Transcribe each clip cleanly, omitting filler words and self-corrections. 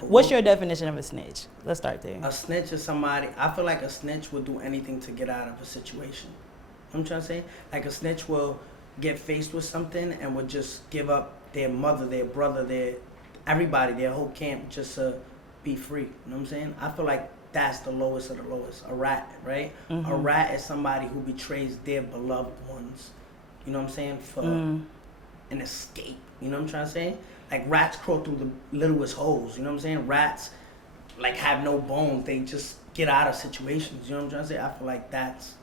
What's your definition of a snitch? Let's start there. A snitch is somebody, I feel like a snitch will do anything to get out of a situation. You know what I'm trying to say? Like a snitch will get faced with something and would just give up their mother, their brother, everybody, their whole camp just to be free. You know what I'm saying? I feel like that's the lowest of the lowest. A rat, right? A rat is somebody who betrays their beloved ones. You know what I'm saying? For an escape. You know what I'm trying to say? Like rats crawl through the littlest holes. You know what I'm saying? Rats like have no bones. They just get out of situations. You know what I'm trying to say? I feel like that's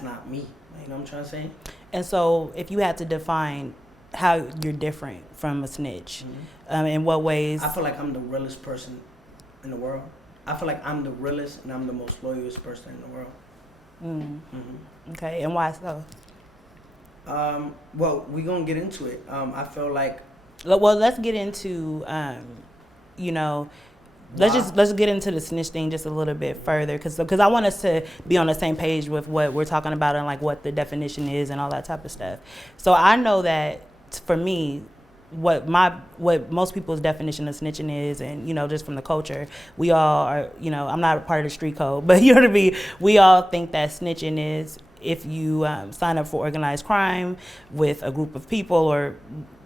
not me. You know what I'm trying to say? And so if you had to define how you're different from a snitch, in what ways? I feel like I'm the realest person in the world. I feel like I'm the realest and I'm the most loyalist person in the world. Okay, and why so? Well, we're going to get into it. I feel like... Well, let's get into, let's get into the snitch thing just a little bit further, because I want us to be on the same page with what we're talking about and like what the definition is and all that type of stuff. So I know that for me, what most people's definition of snitching is, and just from the culture, we all are, I'm not a part of the street code, but you know what I mean, we all think that snitching is if you sign up for organized crime with a group of people or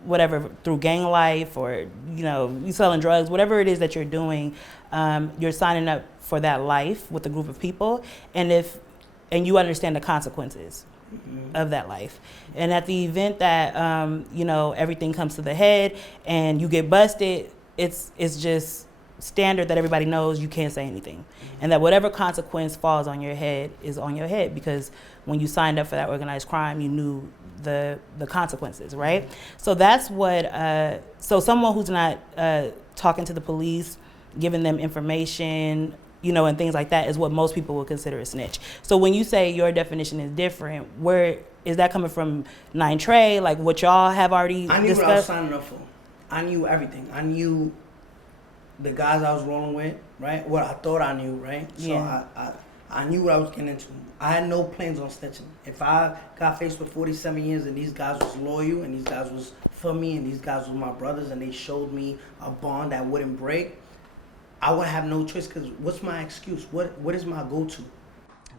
whatever, through gang life, or you selling drugs, whatever it is that you're doing, you're signing up for that life with a group of people, and you understand the consequences of that life. And at the event that everything comes to the head and you get busted, it's just standard that everybody knows you can't say anything, and that whatever consequence falls on your head is on your head, because when you signed up for that organized crime, you knew the consequences, right? So that's what so someone who's not talking to the police, giving them information, and things like that, is what most people would consider a snitch. So when you say your definition is different, where is that coming from? Nine Trey, like what y'all have already discussed? I knew what I was signing up for. I knew everything. I knew the guys I was rolling with, right? What I thought I knew, right? So yeah. I knew what I was getting into. I had no plans on snitching. If I got faced with 47 years and these guys was loyal and these guys was for me and these guys was my brothers and they showed me a bond that wouldn't break, I would have no choice, because what's my excuse? What is my go-to?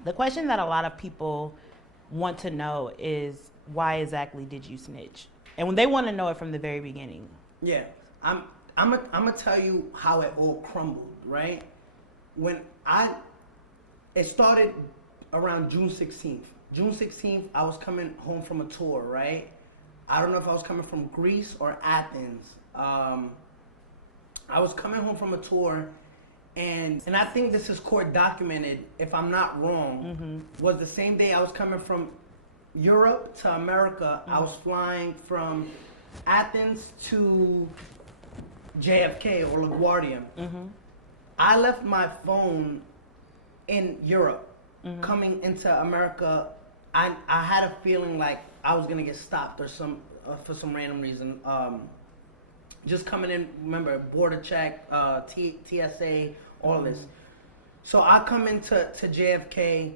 The question that a lot of people want to know is, why exactly did you snitch? And when they want to know it from the very beginning. Yeah, I'm gonna tell you how it all crumbled, right? It started around June 16th. June 16th, I was coming home from a tour, right? I don't know if I was coming from Greece or Athens. I was coming home from a tour, and I think this is court documented, if I'm not wrong, was the same day I was coming from Europe to America. I was flying from Athens to JFK or LaGuardia. I left my phone in Europe. Coming into America, I had a feeling like I was gonna get stopped or for some random reason. Just coming in, remember, border check, TSA, all this. So I come into JFK,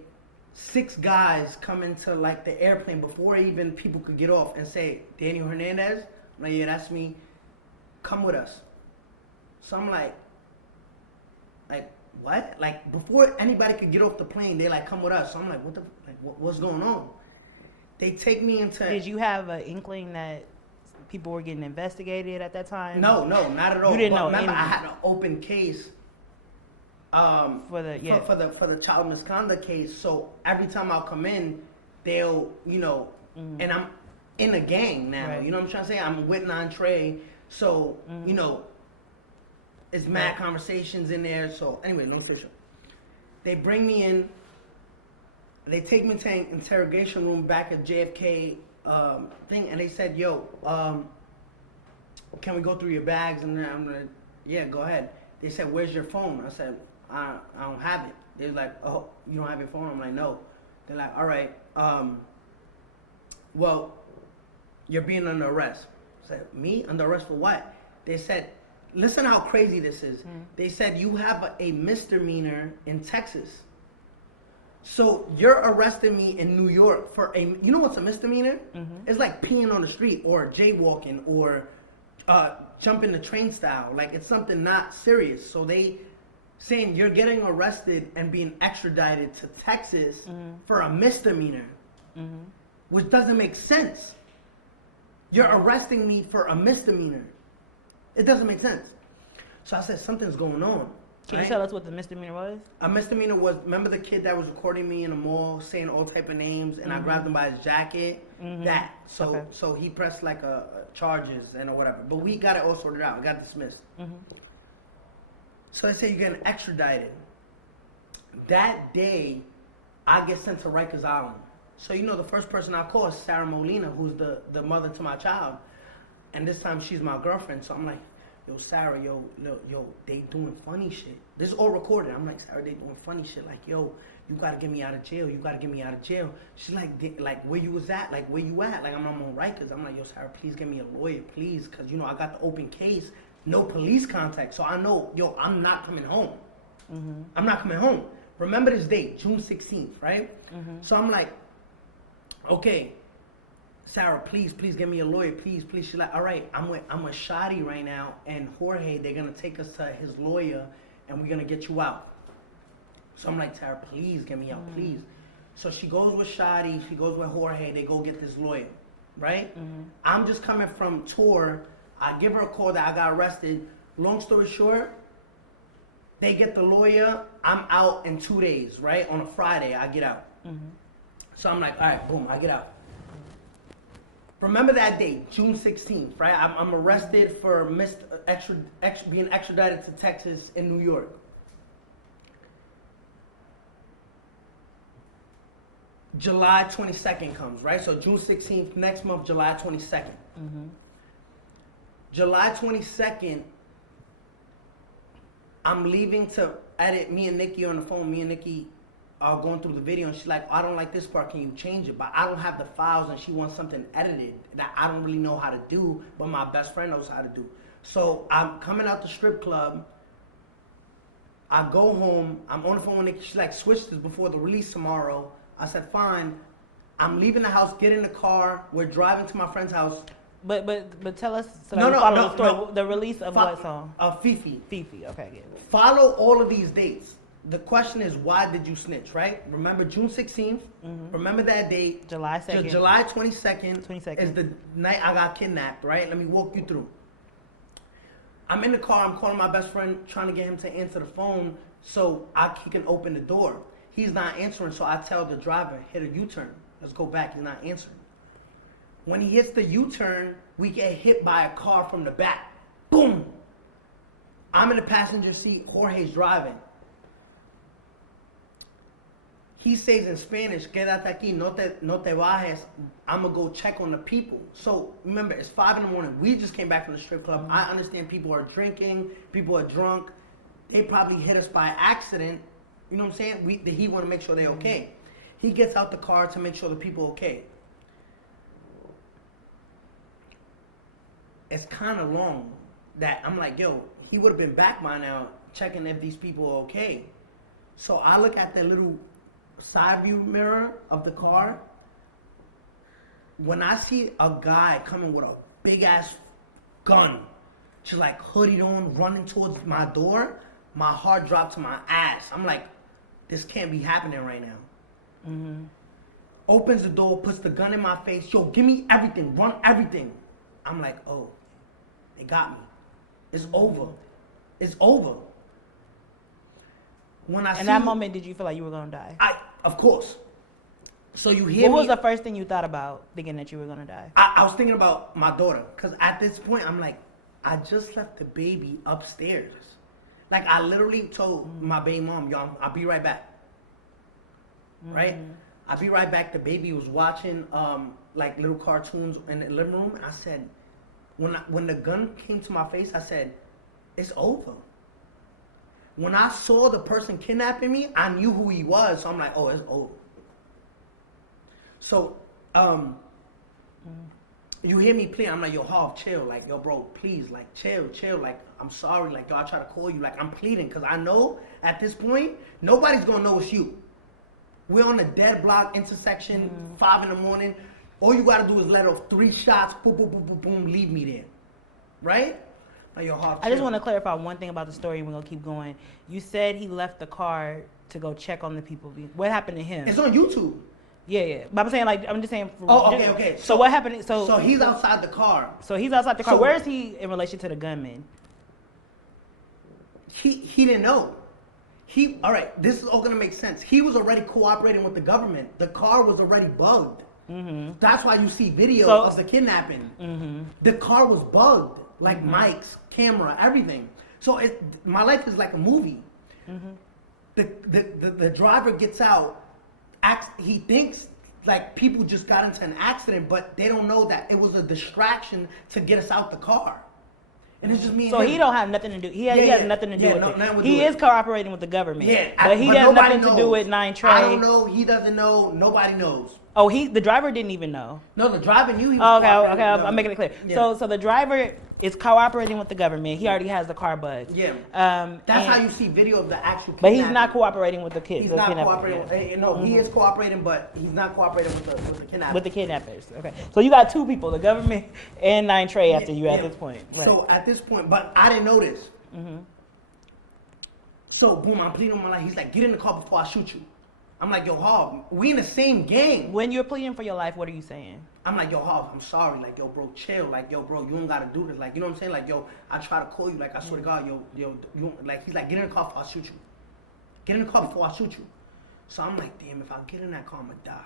6 guys come into like the airplane before even people could get off and say, Daniel Hernandez? I'm like, yeah, that's me. Come with us. So I'm like, what? Like, before anybody could get off the plane, they like, come with us. So I'm like, what's going on? They take me into... Did you have an inkling that people were getting investigated at that time? No, not at all. You didn't know. Remember, I had an open case for the child misconduct case. So every time I'll come in, they'll, and I'm in a gang now. Right. You know what I'm trying to say? I'm with Nine Trey. So, it's mad conversations in there. So anyway, long story short, they bring me in. They take me to an interrogation room back at JFK thing, and they said, "Yo, can we go through your bags?" And I'm like, "Yeah, go ahead." They said, "Where's your phone?" I said, "I don't have it." They're like, "Oh, you don't have your phone?" I'm like, "No." They're like, "All right, well, you're being under arrest." I said, "Me? Under arrest for what?" They said, listen how crazy this is. They said, you have a misdemeanor in Texas. So you're arresting me in New York for you know what's a misdemeanor? It's like peeing on the street or jaywalking or jumping the train style. Like, it's something not serious. So they saying you're getting arrested and being extradited to Texas for a misdemeanor, which doesn't make sense. You're arresting me for a misdemeanor. It doesn't make sense. So I said, something's going on. Can you tell us what the misdemeanor was? A misdemeanor was, remember the kid that was recording me in the mall saying all type of names, and I grabbed him by his jacket? That. So Okay. so he pressed like a charges and or whatever. But we got it all sorted out. It got dismissed. So they say you're getting extradited. That day, I get sent to Rikers Island. So you know the first person I call is Sarah Molina, who's the mother to my child. And this time she's my girlfriend. So I'm like, yo, Sarah, yo, they doing funny shit. This is all recorded. I'm like, Sarah, they doing funny shit. Like, yo, you gotta get me out of jail. You gotta get me out of jail. She's like, where you was at? Like, where you at? Like, I'm on Rikers. I'm like, yo, Sarah, please get me a lawyer, please. Cause you know, I got the open case, no police contact. So I know, yo, I'm not coming home. I'm not coming home. Remember this date, June 16th, right? So I'm like, okay, Sarah, please get me a lawyer, please. She's like, all right, I'm with Shadi right now, and Jorge, they're gonna take us to his lawyer, and we're gonna get you out. So I'm like, Sarah, please get me out, please. So she goes with Shadi, she goes with Jorge, they go get this lawyer, right? I'm just coming from tour. I give her a call that I got arrested. Long story short, they get the lawyer. I'm out in 2 days, right? On a Friday, I get out. So I'm like, all right, boom, I get out. Remember that date, June 16th, right? I'm arrested for being extradited to Texas in New York. July 22nd comes, right? So June 16th, next month, July 22nd. July 22nd, I'm leaving to edit. Me and Nikki on the phone. Me and Nikki are going through the video, and she's like, I don't like this part. Can you change it? But I don't have the files, and she wants something edited that I don't really know how to do, but my best friend knows how to do. So I'm coming out the strip club. I go home. I'm on the phone with Nikki. She's like, switch this before the release tomorrow. I said, fine. I'm leaving the house, get in the car. We're driving to my friend's house. But tell us so that we follow the story. The release of what song? Fifi. Fifi. Okay, good. Follow all of these dates. The question is, why did you snitch, right? Remember June 16th. Remember that date. July 2nd. July 22nd. 22nd. Is the night I got kidnapped, right? Let me walk you through. I'm in the car. I'm calling my best friend, trying to get him to answer the phone so he can open the door. He's not answering, so I tell the driver, hit a U-turn. Let's go back. He's not answering. When he hits the U-turn, we get hit by a car from the back. Boom! I'm in the passenger seat. Jorge's driving. He says in Spanish, quédate aquí, no te bajes. I'm going to go check on the people. So, remember, it's 5 in the morning. We just came back from the strip club. I understand people are drinking. People are drunk. They probably hit us by accident. You know what I'm saying? He want to make sure they're okay. He gets out the car to make sure the people are okay. It's kind of long that I'm like, yo, he would have been back by now checking if these people are okay. So I look at the little side view mirror of the car. When I see a guy coming with a big ass gun, just like hoodied on, running towards my door, my heart dropped to my ass. I'm like, this can't be happening right now. Opens the door, puts the gun in my face. Yo, give me everything, run everything. I'm like, oh, they got me. It's over. It's over. When I in that moment, did you feel like you were gonna die? Of course. So you hear What was the first thing you thought about thinking that you were gonna die? I was thinking about my daughter, because at this point, I'm like, I just left the baby upstairs. Like, I literally told my baby mom, yo, I'll be right back. Right? I'll be right back. The baby was watching like little cartoons in the living room. I said, when the gun came to my face, I said, it's over. When I saw the person kidnapping me, I knew who he was. So I'm like, oh, it's over. So, you hear me pleading. I'm like, yo, Harv, chill. Like, yo, bro, please, like, chill. Like, I'm sorry. Like, yo, I try to call you. Like, I'm pleading because I know at this point, nobody's going to know it's you. We're on a dead block intersection, 5 in the morning. All you got to do is let off 3 shots, boom, boom, boom, boom, boom, leave me there. Right? Like, yo, Harv, I just chill. want to clarify one thing about the story, and we're gonna keep going. You said he left the car to go check on the people. What happened to him? It's on YouTube. Yeah. But I'm saying, like, I'm just saying. Oh, okay. So what happened? So he's outside the car. So he's outside the car. So- Where is he in relation to the gunman? He didn't know. All right, this is all gonna make sense. He was already cooperating with the government. The car was already bugged. That's why you see video of the kidnapping. The car was bugged, like mics, camera, everything. So my life is like a movie. The driver gets out, he thinks like people just got into an accident, but they don't know that it was a distraction to get us out the car. And it's just me and So him. he don't have nothing to do. He has nothing to do with it. nothing to He do is with it. cooperating with the government. Yeah, but he but has nobody nothing to do knows. with Nine Trey. I don't know. He doesn't know. Nobody knows. Oh, the driver didn't even know. No, the driver knew he was Oh, okay, cooperating okay, with the I'm making it clear. Yeah. So the driver is cooperating with the government. He already has the car bugged. Yeah. That's and- how you see video of the actual. But he's kidnapping. not cooperating with the kids. He's the not kidnappers, cooperating. yeah. No, he is cooperating, but he's not cooperating with the kidnappers. With the kidnappers. Okay. So you got two people, the government and Nine Trey after you at Yeah. this point. Right. So at this point, but I didn't know this. So boom, I'm pleading on my life. He's like, get in the car before I shoot you. I'm like, yo, Harv, we in the same gang. When you're pleading for your life, what are you saying? I'm like, yo, Harv, I'm sorry. Like, yo, bro, chill. Like, yo, bro, you don't gotta do this. Like, you know what I'm saying? Like, yo, I try to call you. Like, I swear to God, yo, like, he's like, get in the car before I shoot you. Get in the car before I shoot you. So I'm like, damn, if I get in that car, I'm gonna die.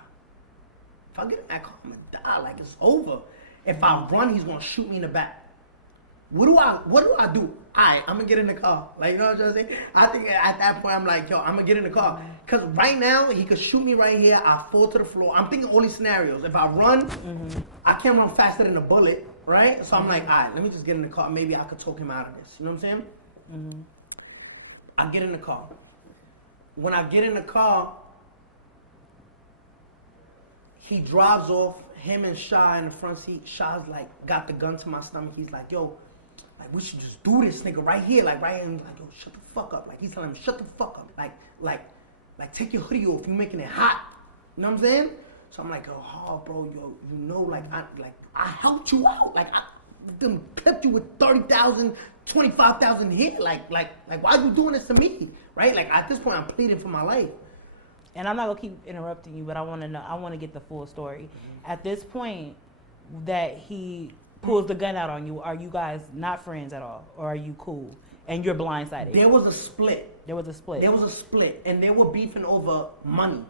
If I get in that car, I'm gonna die. Like, it's over. If I run, he's gonna shoot me in the back. What do I do? I'm gonna get in the car. Like, you know what I'm saying? I think at that point, I'm like, yo, I'm gonna get in the car. Cause right now, he could shoot me right here. I fall to the floor. I'm thinking all these scenarios. If I run, I can't run faster than a bullet, right? So I'm like, all right, let me just get in the car. Maybe I could talk him out of this. You know what I'm saying? I get in the car. When I get in the car, he drives off. Him and Shy in the front seat. Shy's like, got the gun to my stomach. He's like, yo, like, we should just do this, nigga, right here. Like, right here. And he's like, yo, shut the fuck up. Like, he's telling him, shut the fuck up. Like, take your hoodie off. You're making it hot. You know what I'm saying? So I'm like, oh, bro, yo, you know, like, I helped you out. Like, I done clipped you with 30,000, 25,000 hit. Like, why you doing this to me? Right? Like, at this point, I'm pleading for my life. And I'm not gonna keep interrupting you, but I want to know. I want to get the full story. At this point, that he pulls the gun out on you, are you guys not friends at all, or are you cool? And you're blindsided. There was a split. There was a split. There was a split, and they were beefing over money.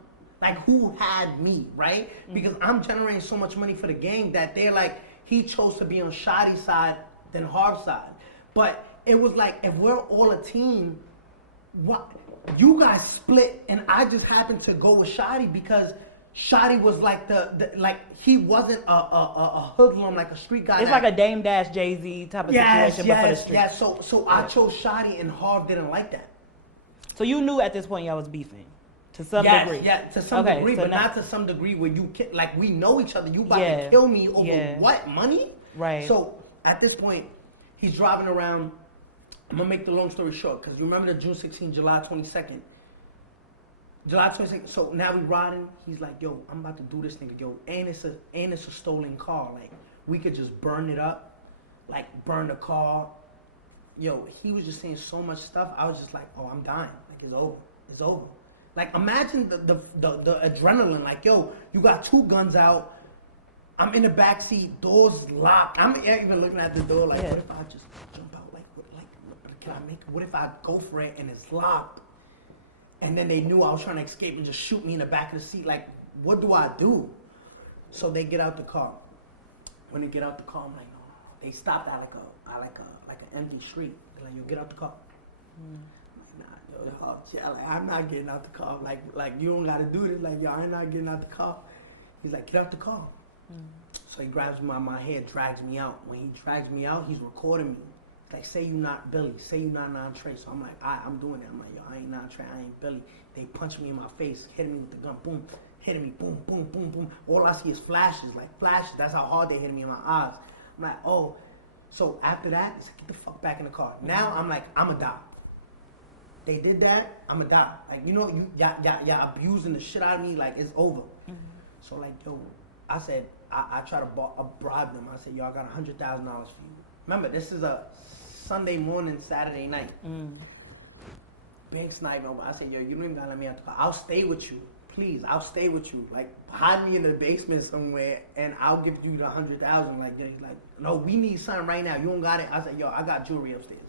Like, who had me, right? Because I'm generating so much money for the gang that they're like, he chose to be on Shadi's side than Harv's side. But it was like, if we're all a team, what? You guys split, and I just happened to go with Shadi because Shadi was like like, he wasn't a hoodlum, like a street guy. It's like a Dame Dash Jay-Z type of situation, but for the street. Yes. So I chose Shadi, and Harv didn't like that. So you knew at this point y'all was beefing, to some Yes, degree. yeah, to some Okay, degree, so but now- not to some degree where you can, like, we know each other. You about Yeah, to kill me over yeah. what? Money? Right. So at this point, he's driving around. I'm gonna make the long story short, because you remember the June 16, July 22nd. July 22nd. So now we riding. He's like, yo, I'm about to do this nigga, yo, and it's a stolen car. Like, we could just burn it up, like burn the car. Yo, he was just saying so much stuff. I was just like, oh, I'm dying. Like, it's over. It's over. Like, imagine the adrenaline. Like, yo, you got two guns out. I'm in the back seat, doors locked. I'm even looking at the door like, Yeah. what if I just jump out? Like, can I make it? What if I go for it and it's locked? And then they knew I was trying to escape and just shoot me in the back of the seat. Like, what do I do? So they get out the car. When they get out the car, I'm like, no. They stopped at like an empty street. They're like, yo, get out the car. I'm like, nah, yo, like, I'm not getting out the car. Like you don't gotta do this. Like, yo, I'm not getting out the car. He's like, get out the car. So he grabs me by my hair, drags me out. When he drags me out, he's recording me. He's like, say you not Billy, say you not Nine Trey. So I'm like, I'm doing it. I'm like, yo, I ain't Nine Trey, I ain't Billy. They punch me in my face, hitting me with the gun, boom, hitting me, boom, boom, boom, boom. All I see is flashes, like flashes. That's how hard they hit me in my eyes. I'm like, oh. So after that, he's like, get the fuck back in the car. Now I'm like, I'ma die. They did that, I'ma die. Like, you know, y'all abusing the shit out of me, like, it's over. So like, yo, I said, I try to bribe them. I said, yo, I got $100,000 for you. Remember, this is a Sunday morning, Saturday night. Big snipe over. I said, yo, you don't even gotta let me out the car. I'll stay with you. Please, I'll stay with you. Like, hide me in the basement somewhere and I'll give you the 100,000. Like, he's like, no, we need something right now. You don't got it. I said, yo, I got jewelry upstairs.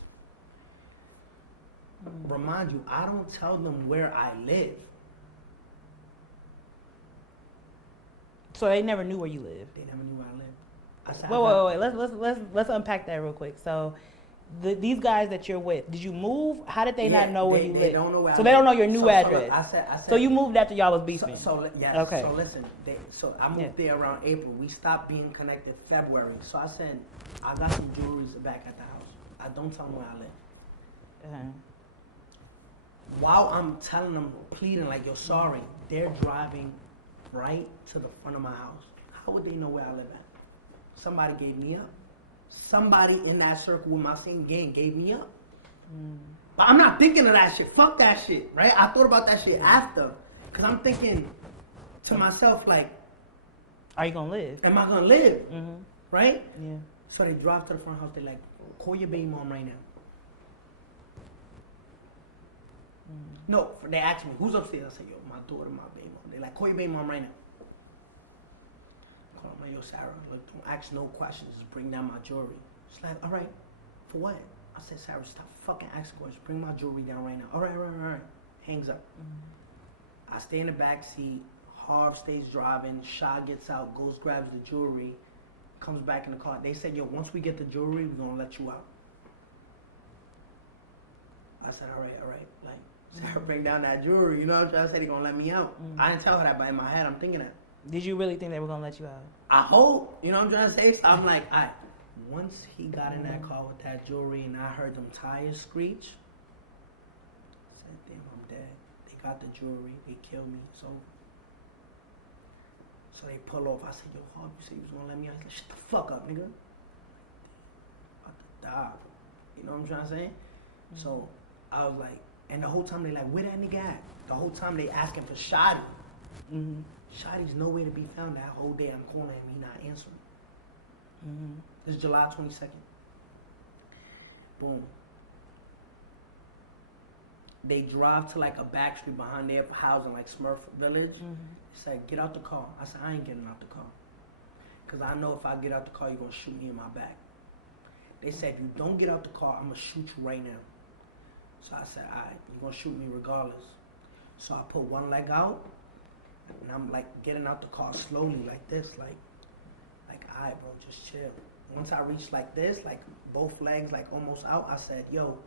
Remind you, I don't tell them where I live. So they never knew where you lived. They never knew where I lived. I said, Wait. Let's unpack that real quick. So, these guys that you're with, did you move? How did they not know where you live? They don't know where so I they don't live. know your new So address. look, I said, so you moved after y'all was beefing. Yes. Okay. So listen, so I moved there around April. We stopped being connected February. So I said, I got some jewelries back at the house. I don't tell them where I live. While I'm telling them, pleading like, you're sorry, they're driving right to the front of my house. How would they know where I live at? Somebody gave me up. Somebody in that circle with my same gang gave me up. But I'm not thinking of that shit. Fuck that shit, right? I thought about that shit after. Because I'm thinking to myself, like, are you going to live? am I going to live? Right? Yeah. So they drive to the front house. They're like, call your baby mom right now. No, they asked me, who's upstairs? I said, yo, my daughter, my baby mom. They're like, call your baby mom right now. Call my, yo, Sarah, look, don't ask no questions. Just bring down my jewelry. She's like, all right, for what? I said, Sarah, stop fucking asking questions. Bring my jewelry down right now. All right. Hangs up. I stay in the back seat. Harv stays driving. Shah gets out, goes, grabs the jewelry, comes back in the car. They said, yo, once we get the jewelry, we're going to let you out. I said, all right. Like, Sarah, bring down that jewelry. You know what I'm trying to say? They're going to let me out. I didn't tell her that, but in my head, I'm thinking that. Did you really think they were going to let you out? I hope. You know what I'm trying to say? So I'm like, all right. Once he got in that car with that jewelry and I heard them tires screech, I said, damn, I'm dead. They got the jewelry. They killed me. So they pull off. I said, yo, Harv, you said you was going to let me out? He's like, shut the fuck up, nigga. I'm about to die. You know what I'm trying to say? So I was like, and the whole time they like, where that nigga at? The whole time they asking for Shotty. Shotty's nowhere to be found that whole day. I'm calling him, he not answering. This is July 22nd. Boom. They drive to like a back street behind their house in like Smurf Village. He said, get out the car. I said, I ain't getting out the car. Because I know if I get out the car, you're going to shoot me in my back. They said, if you don't get out the car, I'm going to shoot you right now. So I said, all right, you're going to shoot me regardless. So I put one leg out, and I'm like getting out the car slowly like this, like all right, bro, just chill. Once I reached like this, like both legs like almost out, I said, yo.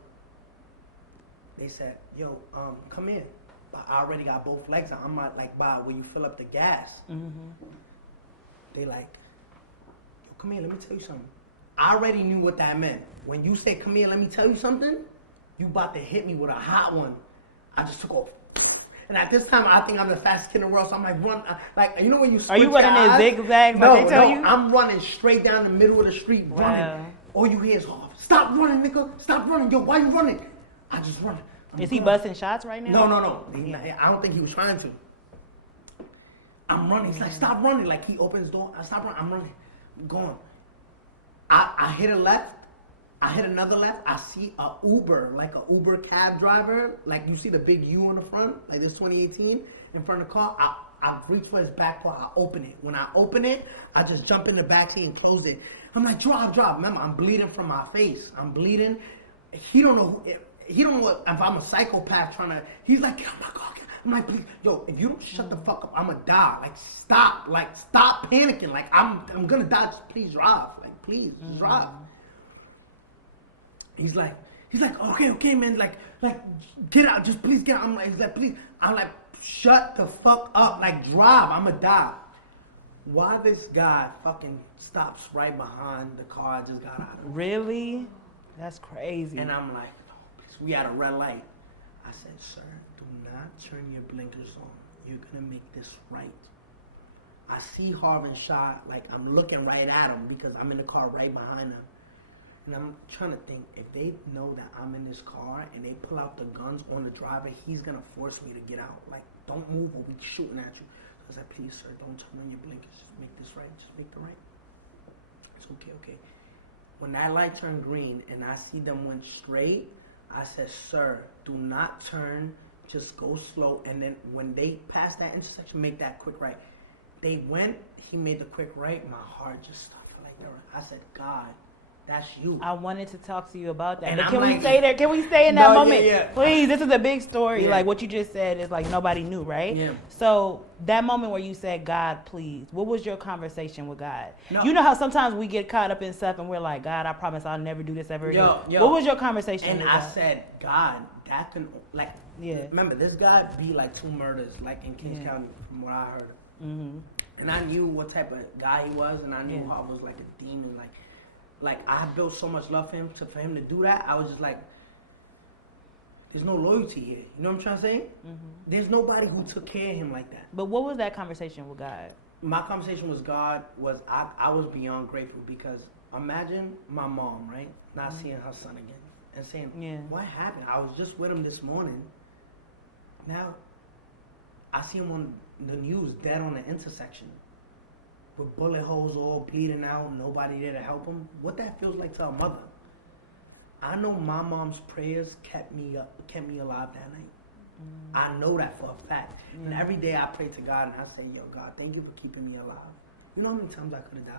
They said, yo, come in. But I already got both legs out. I'm not like by where you fill up the gas. They like, yo, come here, let me tell you something. I already knew what that meant. When you say, come here, let me tell you something, you about to hit me with a hot one. I just took off. And at this time, I think I'm the fastest kid in the world, so I'm like, run, like, you know when you switch Are you running in zigzags like they tell you? I'm running straight down the middle of the street, running. All you hear is, oh, stop running, nigga, stop running. Yo, why you running? I just run. Is he busting shots right now? No. I don't think he was trying to. I'm running. He's like, stop running. Like, he opens the door. I stop running. I'm running. I'm going. I hit a left. I hit another left. I see a Uber, like a Uber cab driver. Like, you see the big U on the front, like this 2018, in front of the car. I reach for his back part. I open it. When I open it, I just jump in the back seat and close it. I'm like, drive. Remember, I'm bleeding from my face. I'm bleeding. He don't know if I'm a psychopath trying to. He's like, get out my car. I'm like, please, yo, if you don't shut the fuck up, I'ma die. Like, stop panicking. Like, I'm gonna die. Just please drive. Like, please, just drive. He's like, okay, man. Like, get out. Just please get out. He's like, please. I'm like, shut the fuck up. Like, drive. I'ma die. Why this guy fucking stops right behind the car I just got out of? Really? That's crazy. And I'm like, no, please. We at a red light. I said, sir, do not turn your blinkers on. You're gonna make this right. I see Harv and Shah, like I'm looking right at him because I'm in the car right behind them. And I'm trying to think, if they know that I'm in this car and they pull out the guns on the driver, he's gonna force me to get out. Like, don't move or we shooting at you. So I was like, please, sir, don't turn on your blinkers. Just make this right. Just make the right. It's okay. When that light turned green and I see them went straight, I said, sir, do not turn, just go slow. And then when they pass that intersection, make that quick right. They went, he made the quick right, my heart just stopped. I said, God, that's you. I wanted to talk to you about that. And But I'm can we like- stay there? Can we stay in that No, moment? yeah. Please, this is a big story. Yeah. Like what you just said is like nobody knew, right? Yeah. So that moment where you said, God, please, what was your conversation with God? No. You know how sometimes we get caught up in stuff and we're like, God, I promise I'll never do this ever again. Yo. What was your conversation And with I God? said, God, that can, like, Yeah. remember, this guy beat like 2 murders, like in Kings Yeah. County, from what I heard. Mm-hmm. And I knew what type of guy he was, and I knew Yeah. how I was like a demon. Like I built so much love for him. So for him to do that, I was just like, there's no loyalty here. You know what I'm trying to say? Mm-hmm. There's nobody who took care of him like that. But what was that conversation with God? My conversation with God was I was beyond grateful because imagine my mom, right, not seeing her son again and saying, Yeah. what happened? I was just with him this morning. Now I see him on the news dead on the intersection with bullet holes all bleeding out, nobody there to help him. What that feels like to a mother. I know my mom's prayers kept me alive that night. I know that for a fact. And every day I pray to God and I say, yo, God, thank you for keeping me alive. You know how many times I could have died?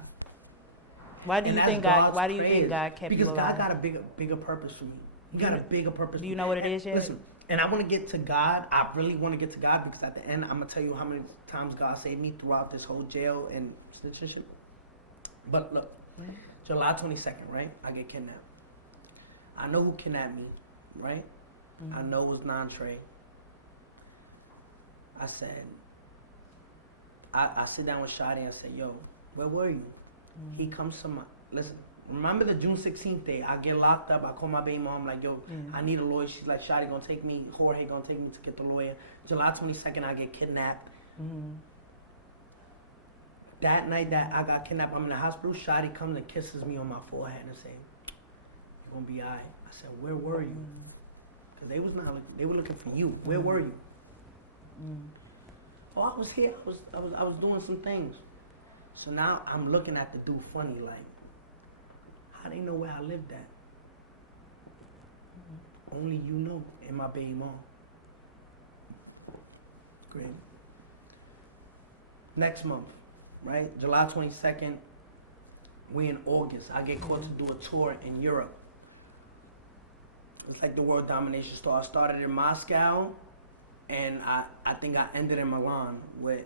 Why do you And that's think God? God's Why do you think prayers. God kept Because you alive? God got a bigger purpose for me. He got a bigger purpose. Do you know what it is yet? Listen, and I want to get to God. I really want to get to God because at the end, I'm gonna tell you how many times God saved me throughout this whole jail and snitching shit. But look, July 22nd, right? I get kidnapped. I know who kidnapped me, right? I know it was Nantre. I said, I sit down with Shadi and I said, yo, where were you? He comes to my, listen, remember the June 16th day, I get locked up, I call my baby mom, like, yo, I need a lawyer. She's like, Shadi gonna take me, Jorge gonna take me to get the lawyer. July 22nd, I get kidnapped. That night that I got kidnapped, I'm in the hospital, Shadi comes and kisses me on my forehead and say, you're gonna be all right. I said, where were you? Because they were looking for you. Where were you? Oh, I was here. I was doing some things. So now I'm looking at the dude funny, like, how they know where I lived at? Only you know, and my baby mom. Great. Next month, right? July 22nd, we in August. I get called to do a tour in Europe. It's like the world domination store. I started in Moscow, and I think I ended in Milan with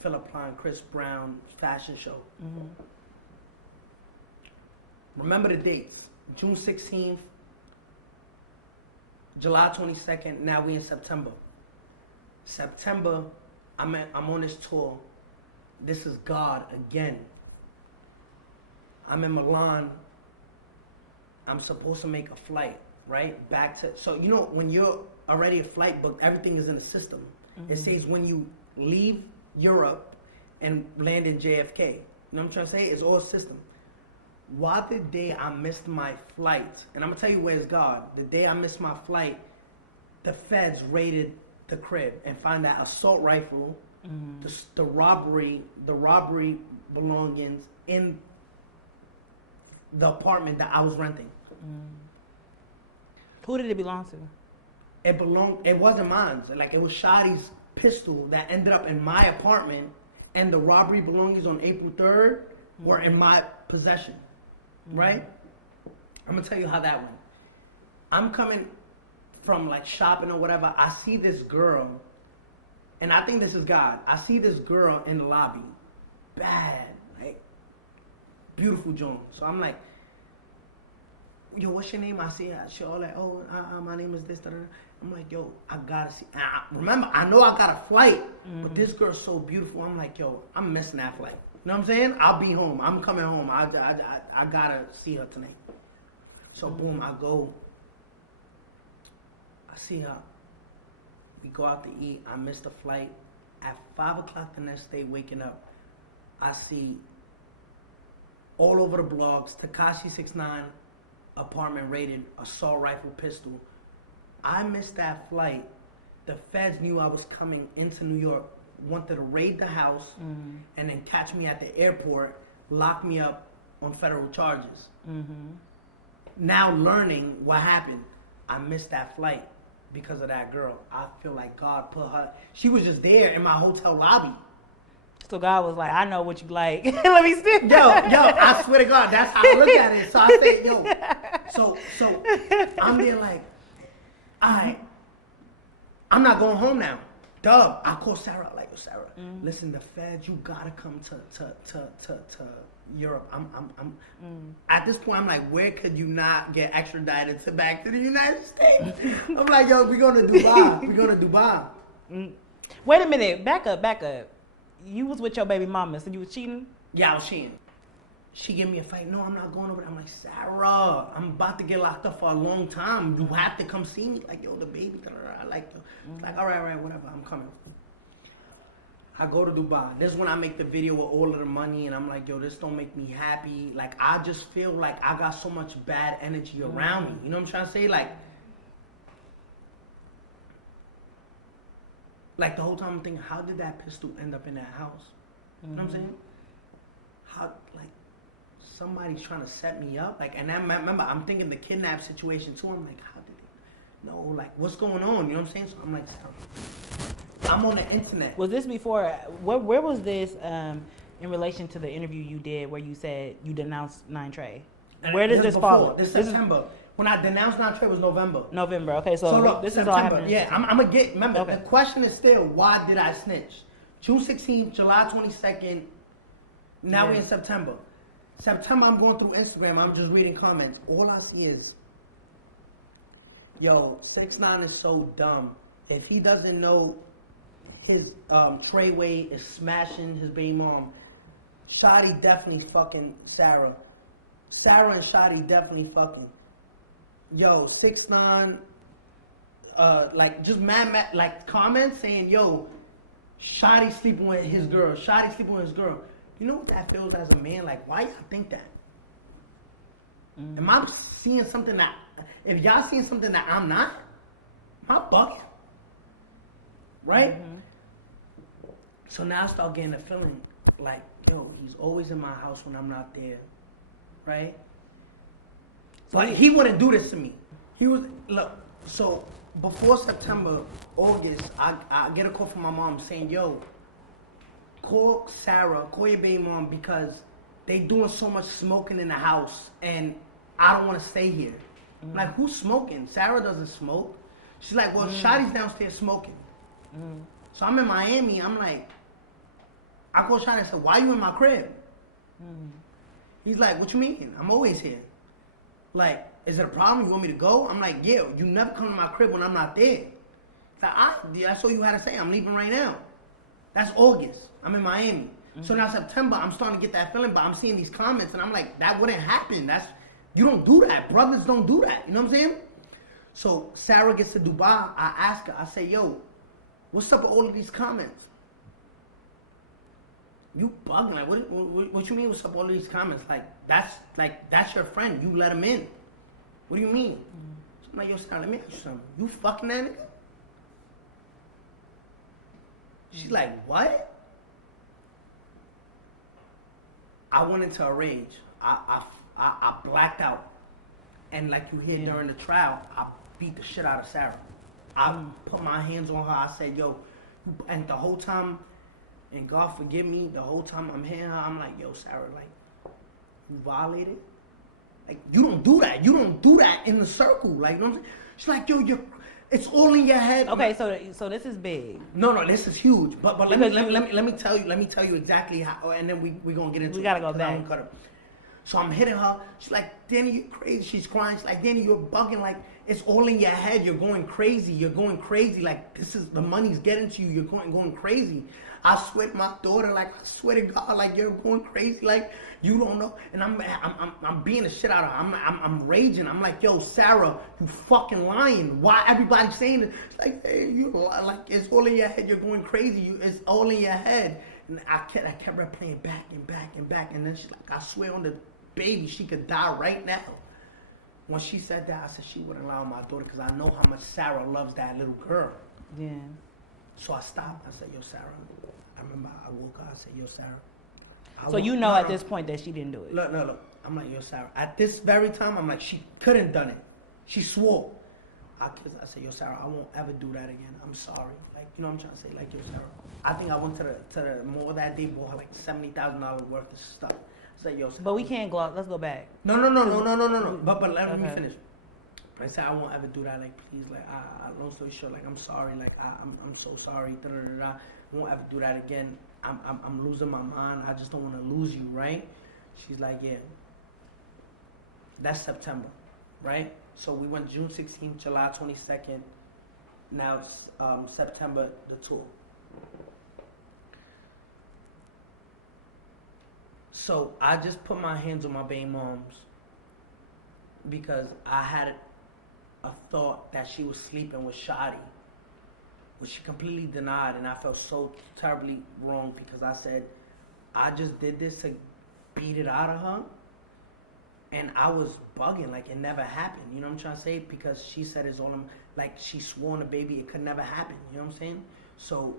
Philip Klein, Chris Brown fashion show. Remember the dates. June 16th, July 22nd, now we in September. September, I'm on this tour. This is God again. I'm in Milan. I'm supposed to make a flight, right? Back to, so you know when you're already a flight booked, everything is in the system. It says when you leave Europe and land in JFK. You know what I'm trying to say? It's all system. Why the day I missed my flight, and I'm gonna tell you where's God. The day I missed my flight, the feds raided the crib and found that assault rifle, the robbery belongings in the apartment that I was renting. Who did it belong to? It wasn't mine. Like it was Shadi's pistol that ended up in my apartment, and the robbery belongings on April 3rd were in my possession. Right? I'm gonna tell you how that went. I'm coming from like shopping or whatever. I see this girl, and I think this is God. I see this girl in the lobby, bad, like beautiful Joan. So I'm like, yo, what's your name? I see her. She all like, oh, my name is this. Da, da, da. I'm like, yo, I gotta see. Remember, I know I got a flight, but this girl's so beautiful. I'm like, yo, I'm missing that flight. You know what I'm saying? I'll be home. I'm coming home. I gotta see her tonight. So boom, I go. I see her. We go out to eat. I missed the flight. At 5 o'clock the next day, waking up, I see all over the blogs, Tekashi 6ix9ine apartment raided, assault rifle, pistol. I missed that flight. The feds knew I was coming into New York, wanted to raid the house and then catch me at the airport, lock me up, on federal charges. Mm-hmm. Now learning what happened, I missed that flight because of that girl. I feel like God put her. She was just there in my hotel lobby. So God was like, I know what you like. Let me see. Yo, I swear to God, that's how I look at it. So I say, yo, so I'm there like, I'm not going home now. Dub, I call Sarah like, yo, Sarah, listen, the feds, you gotta come to Europe. At this point, I'm like, where could you not get extradited back to the United States? I'm like, yo, we going to Dubai. We going to Dubai. Wait a minute, back up. You was with your baby mama, so you was cheating? Yeah, I was cheating. She gave me a fight. No, I'm not going over there. I'm like, Sarah, I'm about to get locked up for a long time. You have to come see me. Like, yo, the baby, I like you. It's like, all right, whatever. I'm coming. I go to Dubai. This is when I make the video with all of the money, and I'm like, yo, this don't make me happy. Like, I just feel like I got so much bad energy around me. You know what I'm trying to say? Like the whole time I'm thinking, how did that pistol end up in that house? You know what I'm saying? How, like, somebody's trying to set me up? Like, and I remember, I'm thinking the kidnap situation too. I'm like, how did it? No, like, what's going on? You know what I'm saying? So I'm like, I'm on the internet. Was this before, where was this in relation to the interview you did where you said you denounced Nine Trey? Where does this fall? This September. When I denounced Nine Trey was November. November, okay, so look, this September. is all happening. Yeah, I'm going to get, remember, Okay. the question is still, why did I snitch? June 16th, July 22nd, now we're in September. September, I'm going through Instagram, I'm just reading comments. All I see is, yo, 6ix9ine is so dumb. If he doesn't know his Treyway is smashing his baby mom, Shotty definitely fucking Sarah. Sarah and Shotty definitely fucking. Yo, 6ix9ine, like just mad, like comments saying, yo, Shotty sleeping with his girl. Shotty sleeping with his girl. You know what that feels as a man? Like, why y'all think that? Am I seeing something that, if y'all seeing something that I'm not, am I bugging? Right? So now I start getting a feeling like, yo, he's always in my house when I'm not there. Right? So like, he wouldn't do this to me. He was, look, so before September, August, I get a call from my mom saying, yo, call Sarah, call your baby mom because they doing so much smoking in the house and I don't want to stay here. I'm like, who's smoking? Sarah doesn't smoke. She's like, well, Shotty's downstairs smoking. So I'm in Miami. I'm like, I call Shotty and said, why you in my crib? He's like, what you mean? I'm always here. Like, is it a problem? You want me to go? I'm like, yeah, you never come to my crib when I'm not there. He's like, that's all you had to say. I'm leaving right now. That's August. I'm in Miami. So now September, I'm starting to get that feeling, but I'm seeing these comments and I'm like, that wouldn't happen. You don't do that. Brothers don't do that. You know what I'm saying? So Sarah gets to Dubai. I ask her, I say, yo, what's up with all of these comments? You bugging. Like, what you mean what's up with all of these comments? That's your friend. You let him in. What do you mean? So I'm like, yo, Sarah, let me ask you something. You fucking that nigga? She's like, what? I went into a rage. I blacked out. And like you hear during the trial, I beat the shit out of Sarah. I put my hands on her. I said, yo, and the whole time, and God forgive me, the whole time I'm hearing her, I'm like, yo, Sarah, like, you violated? Like, you don't do that. You don't do that in the circle. Like, you know what I'm saying? She's like, yo, it's all in your head. Okay, so this is big. No, this is huge. But let me tell you exactly how, and then we gonna get into it. We gotta go back. So I'm hitting her. She's like, Danny, you're crazy. She's crying. She's like, Danny, you're bugging. Like, it's all in your head. You're going crazy. You're going crazy. Like, this is, the money's getting to you. You're going crazy. I swear to my daughter, like, I swear to God, like, you're going crazy. Like, you don't know. And I'm beating the shit out of her. I'm raging. I'm like, yo, Sarah, you fucking lying. Why everybody saying it? It's like, hey, you like, it's all in your head. You're going crazy. It's all in your head. And I kept replaying back and back and back. And then she's like, I swear on the baby, she could die right now. When she said that, I said she wouldn't allow my daughter because I know how much Sarah loves that little girl. Yeah. So I stopped. I said, yo, Sarah. I remember I woke up. I said, yo, Sarah, So you know at this point that she didn't do it. Look. I'm like, yo, Sarah. At this very time, I'm like, she couldn't done it. She swore. I said, yo, Sarah, I won't ever do that again. I'm sorry. Like, you know what I'm trying to say? Like, yo, Sarah. I think I went to the mall that day, bought her like $70,000 worth of stuff. I said, yo, Sarah. But we can't go. Let's go back. No. But let me finish. I said, I won't ever do that. Like, please, like, long story short, like, I'm sorry. Like, I'm so sorry. I won't ever do that again. I'm losing my mind. I just don't want to lose you, right? She's like, yeah. That's September, right? So we went June 16th, July 22nd. Now it's September, the tour. So I just put my hands on my baby moms because I had a thought that she was sleeping with Shadi, which she completely denied, and I felt so terribly wrong because I said, I just did this to beat it out of her. And I was bugging, like it never happened. You know what I'm trying to say? Because she said it's all, like she swore on a baby, it could never happen. You know what I'm saying? So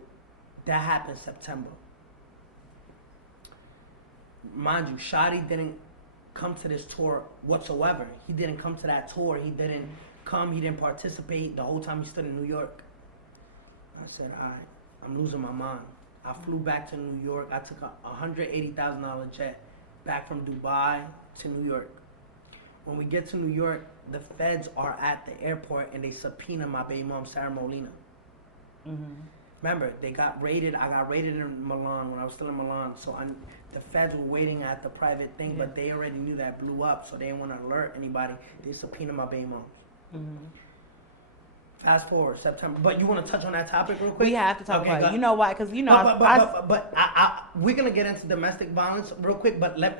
that happened September. Mind you, Shadi didn't come to this tour whatsoever. He didn't come to that tour. He didn't come. He didn't participate the whole time he stood in New York. I said, all right, I'm losing my mind. I flew back to New York. I took a $180,000 jet back from Dubai to New York. When we get to New York, the feds are at the airport and they subpoena my baby mom, Sarah Molina. Mm-hmm. Remember, they got raided. I got raided in Milan when I was still in Milan. So the feds were waiting at the private thing, but they already knew that blew up, so they didn't want to alert anybody. They subpoenaed my baby mom. Mm-hmm. Fast forward, September. But you want to touch on that topic real quick? We have to talk about it. You know why? Because, you know, but we're going to get into domestic violence real quick, but let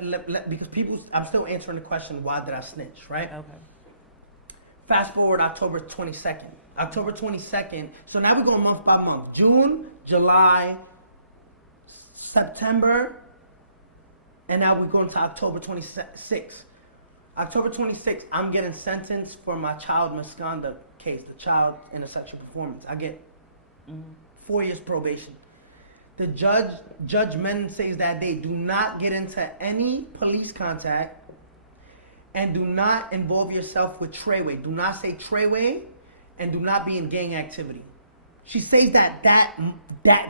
because I'm still answering the question, why did I snitch, right? Okay. Fast forward October 22nd. October 22nd. So now we're going month by month. June, July, September, and now we're going to October 26th. October 26th, I'm getting sentenced for my child misconduct case, the child in a sexual performance. I get 4 years probation. The Judge Menon says that day, do not get into any police contact and do not involve yourself with Treyway. Do not say Treyway and do not be in gang activity. She says that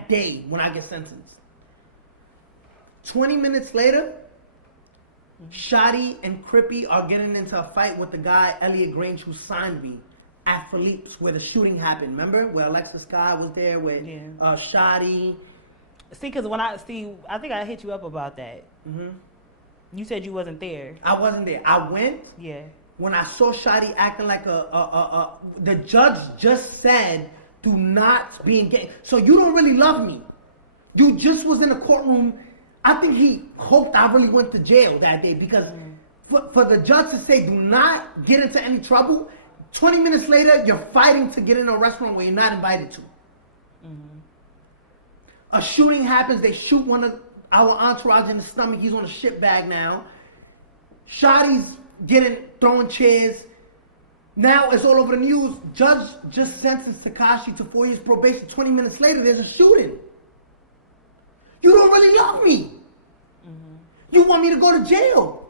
day when I get sentenced. 20 minutes later, Shadi and Crippy are getting into a fight with the guy, Elliot Grange, who signed me at Philippe's, where the shooting happened. Remember? Where Alexis Sky was there, where Shadi. See, because I think I hit you up about that. Mm-hmm. You said you wasn't there. I wasn't there. I went. Yeah. When I saw Shadi acting like the judge just said, do not be engaged. So you don't really love me. You just was in the courtroom. I think he hoped I really went to jail that day because for the judge to say, do not get into any trouble, 20 minutes later, you're fighting to get in a restaurant where you're not invited to. Mm-hmm. A shooting happens. They shoot one of our entourage in the stomach. He's on a shit bag now. Shadi's throwing chairs. Now it's all over the news. Judge just sentenced Tekashi to 4 years probation. 20 minutes later, there's a shooting. You don't really love me. Mm-hmm. You want me to go to jail.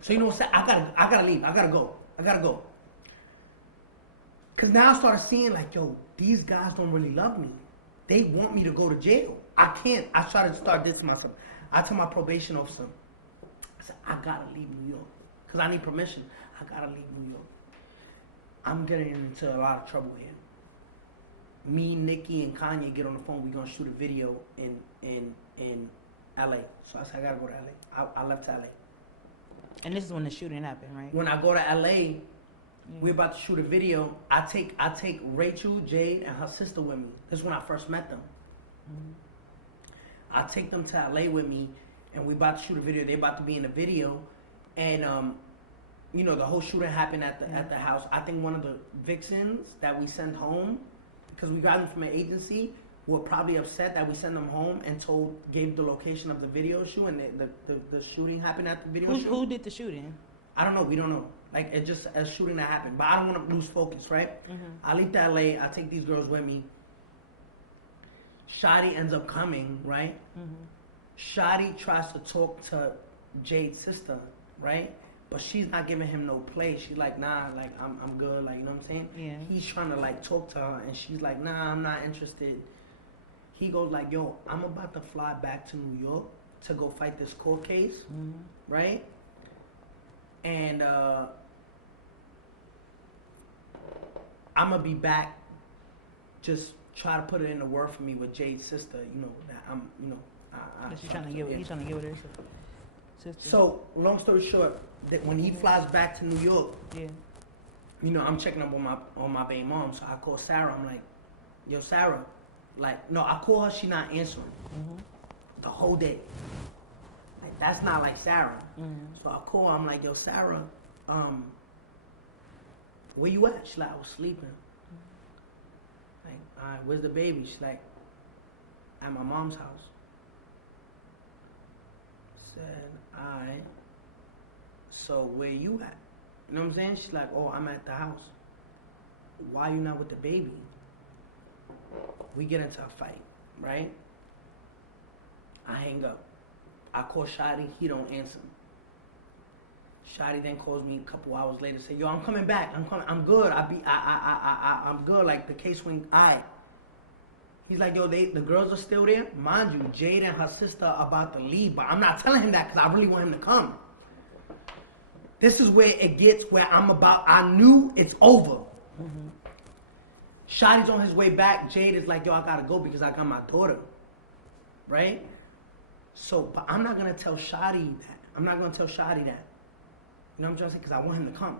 So you know what? I gotta leave. I gotta go. Cause now I started seeing like, yo, these guys don't really love me. They want me to go to jail. I can't. I started to start this to myself. I told my probation officer, I said, I gotta leave New York. Cause I need permission. I gotta leave New York. I'm getting into a lot of trouble here. Me, Nikki, and Kanye get on the phone. We're gonna shoot a video in LA. So I said, I gotta go to LA. I left to LA. And this is when the shooting happened, right? When I go to LA, we're about to shoot a video. I take Rachel, Jade, and her sister with me. This is when I first met them. I take them to LA with me, and we about to shoot a video. They're about to be in the video, and you know, the whole shooting happened at the house. I think one of the vixens that we sent home, because we got them from an agency, were probably upset that we sent them home and gave the location of the video shoot, and the shooting happened at the video shoot. Who did the shooting? I don't know. We don't know. Like, it's just a shooting that happened. But I don't want to lose focus, right? Mm-hmm. I leave to LA. I take these girls with me. Shadi ends up coming, right? Mm-hmm. Shotty tries to talk to Jade's sister, right? But she's not giving him no play. She's like, nah, like I'm good, like you know what I'm saying? Yeah. He's trying to like talk to her, and she's like, nah, I'm not interested. He goes like, yo, I'm about to fly back to New York to go fight this court case, right? And I'm gonna be back. Just try to put it in the word for me with Jade's sister. You know that I'm, you know, He's trying to get with her sister. So long story short, that when he flies back to New York, Yeah. you know, I'm checking up on my baby mom. So I call Sarah. I'm like, yo, Sarah. Like, no, I call her. She not answering the whole day. Like, that's not like Sarah. So I call her. I'm like, yo, Sarah, where you at? She's like, I was sleeping. Like, all right, where's the baby? She's like, at my mom's house. Said, all right. So where you at? You know what I'm saying? She's like, oh, I'm at the house. Why you not with the baby? We get into a fight, right? I hang up. I call Shotty. He don't answer. Shotty then calls me a couple hours later. Say, yo, I'm coming back. I'm good. I'm good. Like the case went. Alright. He's like, yo, the girls are still there. Mind you, Jade and her sister are about to leave, but I'm not telling him that because I really want him to come. This is where it gets where I knew it's over. Shotty's on his way back. Jade is like, yo, I gotta go because I got my daughter. Right? So, but I'm not gonna tell Shotty that. I'm not gonna tell Shotty that. You know what I'm trying to say? Because I want him to come.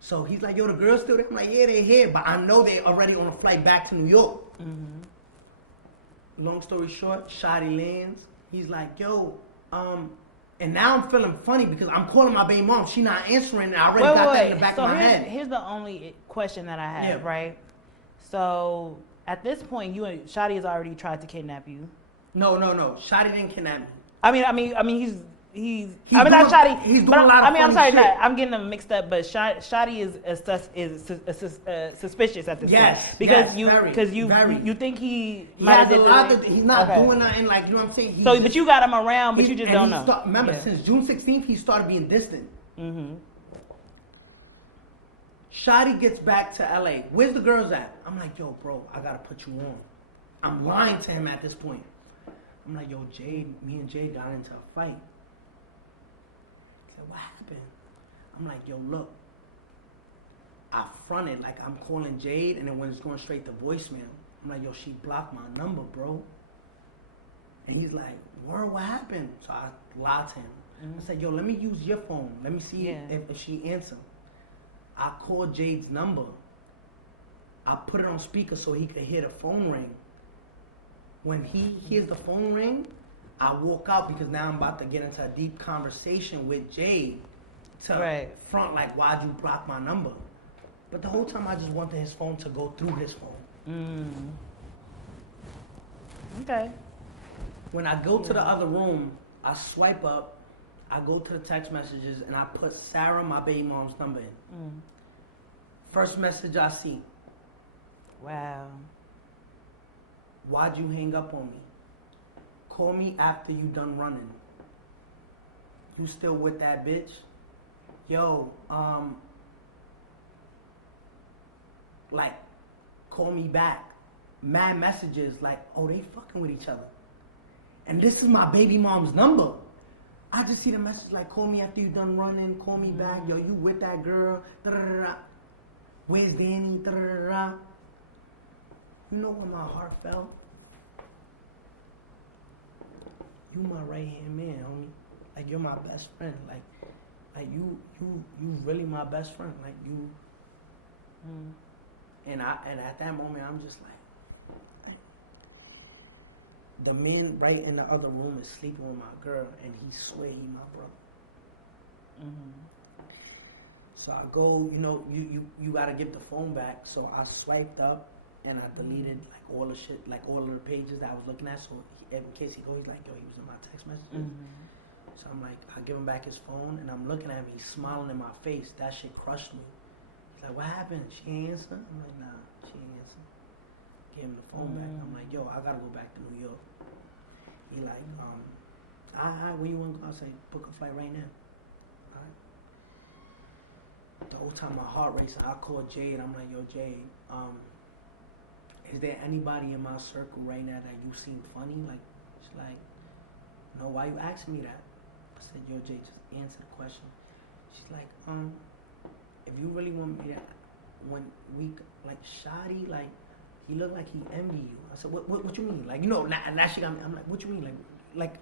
So he's like, yo, the girls still there? I'm like, yeah, they're here. But I know they're already on a flight back to New York. Long story short, Shotty lands. He's like, yo, and now I'm feeling funny because I'm calling my baby mom. She not answering. And I already got that in the back of my head. Here's the only question that I have, Yeah. right? So at this point, you and Shotty has already tried to kidnap you. No. Shotty didn't kidnap me. I mean, he's not Shotty. He's doing a lot of I'm funny sorry, shit. I'm getting them mixed up. But Shotty is suspicious at this Yes, point because yes, you think he He might have has a did lot the- of, he's not Okay. doing nothing like, you know what I'm saying? So, but you got him around, but you just don't know. Remember, Yeah. since June 16th, he started being distant. Shotty gets back to LA. Where's the girls at? I'm like, yo, bro, I gotta put you on. I'm lying to him at this point. I'm like, yo, me and Jade got into a fight. He said, what happened? I'm like, yo, look. I fronted like I'm calling Jade, and then when it's going straight to voicemail, I'm like, yo, she blocked my number, bro. And he's like, word, what happened? So I lied to him. I said, yo, let me use your phone. Let me see if she answers. I called Jade's number. I put it on speaker so he could hear the phone ring. When he hears the phone ring, I walk out because now I'm about to get into a deep conversation with Jade to front like, why'd you block my number? But the whole time I just wanted his phone to go through his phone. Okay. When I go to the other room, I swipe up, I go to the text messages, and I put Sarah, my baby mom's number in. First message I see. Wow. Why'd you hang up on me? Call me after you done running. You still with that bitch? Yo, like, call me back. Mad messages like, oh, they fucking with each other. And this is my baby mom's number. I just see the message like, call me after you done running, call me back. Yo, you with that girl? Da-da-da-da. Where's Danny? Da-da-da-da. You know where my heart fell? You my right hand man, homie. Like, you're my best friend. Like you really my best friend. Like you. And at that moment, I'm just like, the man right in the other room is sleeping with my girl, and he swear he my brother. So I go, you know, you gotta give the phone back. So I swiped up and I deleted like all the shit, like all of the pages that I was looking at. So in case he goes, he's like, yo, he was in my text messages. So I'm like, I give him back his phone, and I'm looking at him. He's smiling in my face. That shit crushed me. He's like, what happened? She ain't answer? I'm like, nah, she ain't answer. Gave him the phone back. I'm like, yo, I gotta go back to New York. He like, alright, where you want to go? I say, book a flight right now. Alright. The whole time my heart racing, I call Jade. I'm like, yo, Jade, is there anybody in my circle right now that you seem funny? Like, she's like, no, why you asking me that? I said, yo, Jade, just answer the question. She's like, if you really want me to, when we, like, Shadi, like, he looked like he envy you. I said, what you mean? Like, you know, now she got me, I'm like, what you mean? Like,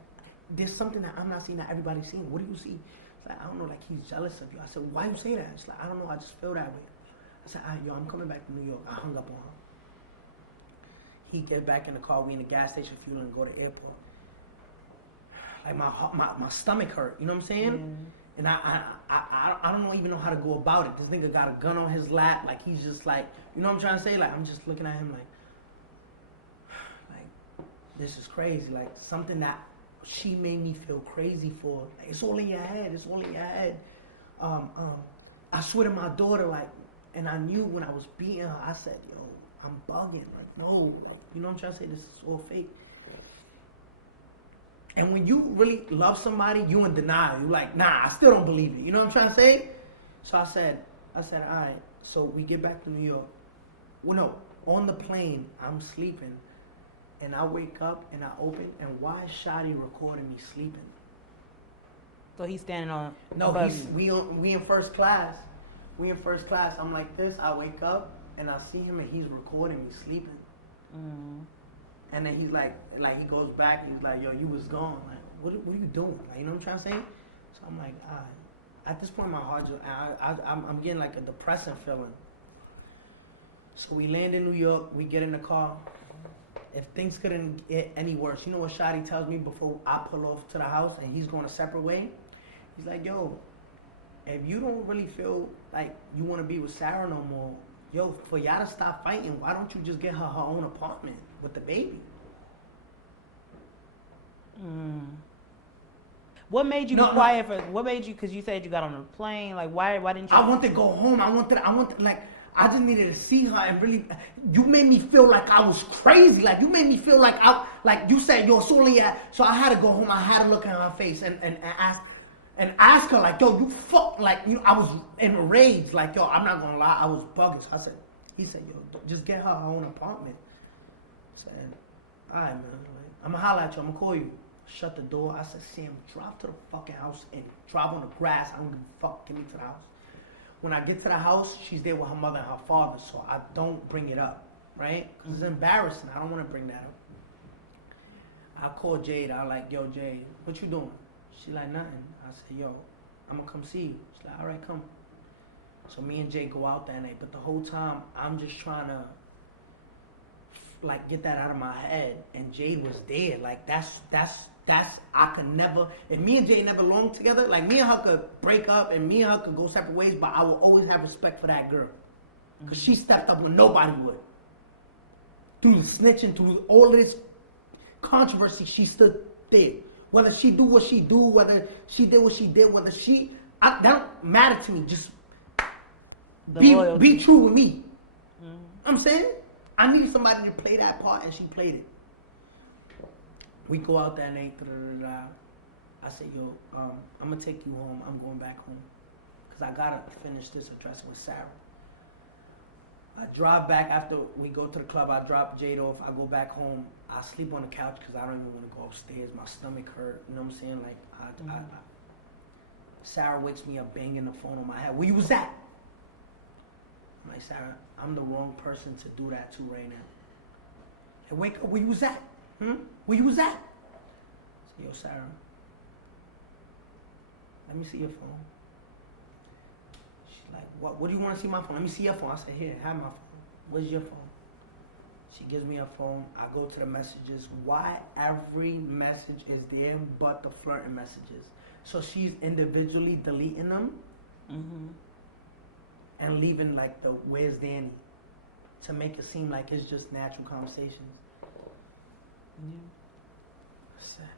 there's something that I'm not seeing that everybody's seeing. What do you see? It's like, I don't know, like, he's jealous of you. I said, why you say that? It's like, I don't know, I just feel that way. I said, yo, I'm coming back to New York. I hung up on her. He get back in the car, we in the gas station fueling and go to the airport. Like, my stomach hurt, you know what I'm saying? Yeah. And I don't even know how to go about it. This nigga got a gun on his lap, like, he's just like, you know what I'm trying to say? Like, I'm just looking at him like, this is crazy. Like, something that she made me feel crazy for. Like, it's all in your head. It's all in your head. I swear to my daughter, like, and I knew when I was beating her, I said, yo, I'm bugging. Like, no. You know what I'm trying to say? This is all fake. And when you really love somebody, you in denial. You're like, nah, I still don't believe it. You know what I'm trying to say? So I said, all right. So we get back to New York. Well, no, on the plane, I'm sleeping. And I wake up and I open, and why is Shadi recording me sleeping? So he's standing on. No, we in first class. We in first class. I'm like this. I wake up and I see him, and he's recording me sleeping. Mm. And then he's like he goes back. He's like, yo, you was gone. Like, what are you doing? Like, you know what I'm trying to say? So I'm like, all right. At this point, my heart just, I'm getting like a depressing feeling. So we land in New York. We get in the car. If things couldn't get any worse, you know what Shadi tells me before I pull off to the house and he's going a separate way? He's like, yo, if you don't really feel like you want to be with Sarah no more, yo, for y'all to stop fighting, why don't you just get her own apartment with the baby? What made you be quiet for? What made you? Because you said you got on a plane. Like, why didn't you? I wanted to go home. I wanted like. I just needed to see her and really. You made me feel like I was crazy. Like, you made me feel like like you said, yo, Solia. So I had to go home. I had to look at her face and ask her, like, yo, you fuck, like, you know, I was enraged. Like, yo, I'm not gonna lie, I was bugging. So he said, yo, just get her own apartment. I said, all right, man. Like, I'm gonna holler at you. I'm gonna call you. Shut the door. I said, Sam, drive to the fucking house and drive on the grass. I don't give a fuck. Get me to the house. When I get to the house, she's there with her mother and her father, so I don't bring it up, right? Because it's embarrassing. I don't want to bring that up. I call Jade. I like, yo, Jade, what you doing? She like, nothing. I said, yo, I'm going to come see you. She's like, all right, come. So me and Jade go out that night, but the whole time, I'm just trying to, like, get that out of my head. And Jade was there. Like, that's, I could never, if me and Jay never long together, like, me and her could break up and me and her could go separate ways, but I will always have respect for that girl. Because she stepped up when nobody would. Through the snitching, through all of this controversy, she stood there. Whether she do what she do, whether she did what she did, that don't matter to me. Just be true with me. I'm saying? I need somebody to play that part, and she played it. We go out that night, I said, yo, I'm going to take you home. I'm going back home. Because I got to finish this addressing with Sarah. I drive back after we go to the club. I drop Jade off. I go back home. I sleep on the couch because I don't even want to go upstairs. My stomach hurt. You know what I'm saying? Like, Sarah wakes me up banging the phone on my head. Where you was at? I'm like, Sarah, I'm the wrong person to do that to right now. Hey, wake up. Where you was at? Where you was at? I said, yo, Sarah, let me see your phone. She's like, what do you want to see my phone? Let me see your phone. I said, here, have my phone. Where's your phone? She gives me her phone. I go to the messages. Why every message is there but the flirting messages? So she's individually deleting them and leaving like the where's Danny to make it seem like it's just natural conversations. I said,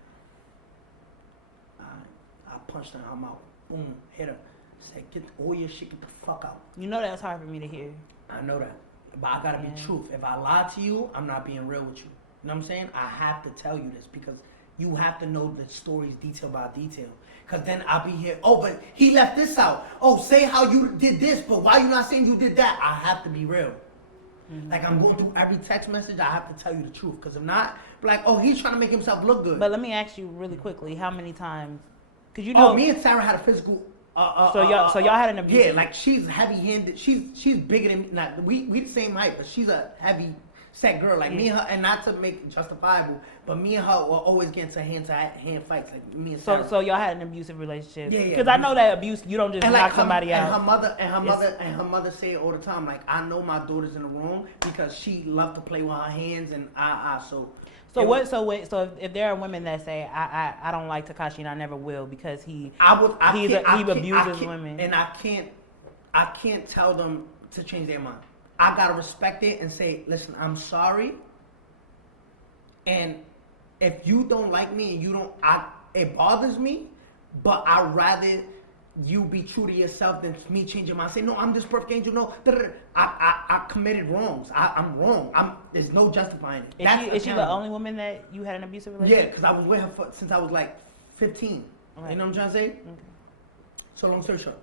I punched her in her mouth. Boom, hit her. Said, get all your shit, get the fuck out. You know that's hard for me to hear. I know that. But I gotta be truth. If I lie to you, I'm not being real with you. You know what I'm saying? I have to tell you this because you have to know the stories detail by detail. Because then I'll be here, oh, but he left this out. Oh, say how you did this, but why you not saying you did that? I have to be real. Like, I'm going through every text message, I have to tell you the truth. Because if not, like, oh, he's trying to make himself look good. But let me ask you really quickly, how many times? Because you know, oh, me and Sarah had a physical. So y'all had an abuse. Yeah, like she's heavy-handed. She's bigger than me. Like we the same height, but she's a heavy set girl. Like me and her, and not to make it justifiable, but me and her were always getting to hand fights. Like me and Sarah. So y'all had an abusive relationship. Yeah. Because I know that abuse, you don't just and knock like somebody out. And her mother say it all the time. Like, I know my daughter's in the wrong because she loved to play with her hands and So if there are women that say I don't like Tekashi and I never will because he abuses women, and I can't tell them to change their mind. I gotta respect it and say, listen, I'm sorry. And if you don't like me and it bothers me, but I'd rather you be true to yourself than me changing my mind. Say, no, I'm this perfect angel. No, I committed wrongs. I'm wrong. There's no justifying it. Is she the only woman that you had an abusive relationship? Yeah, because I was with her since I was like 15. Right. You know what I'm trying to say? Okay. So long story short,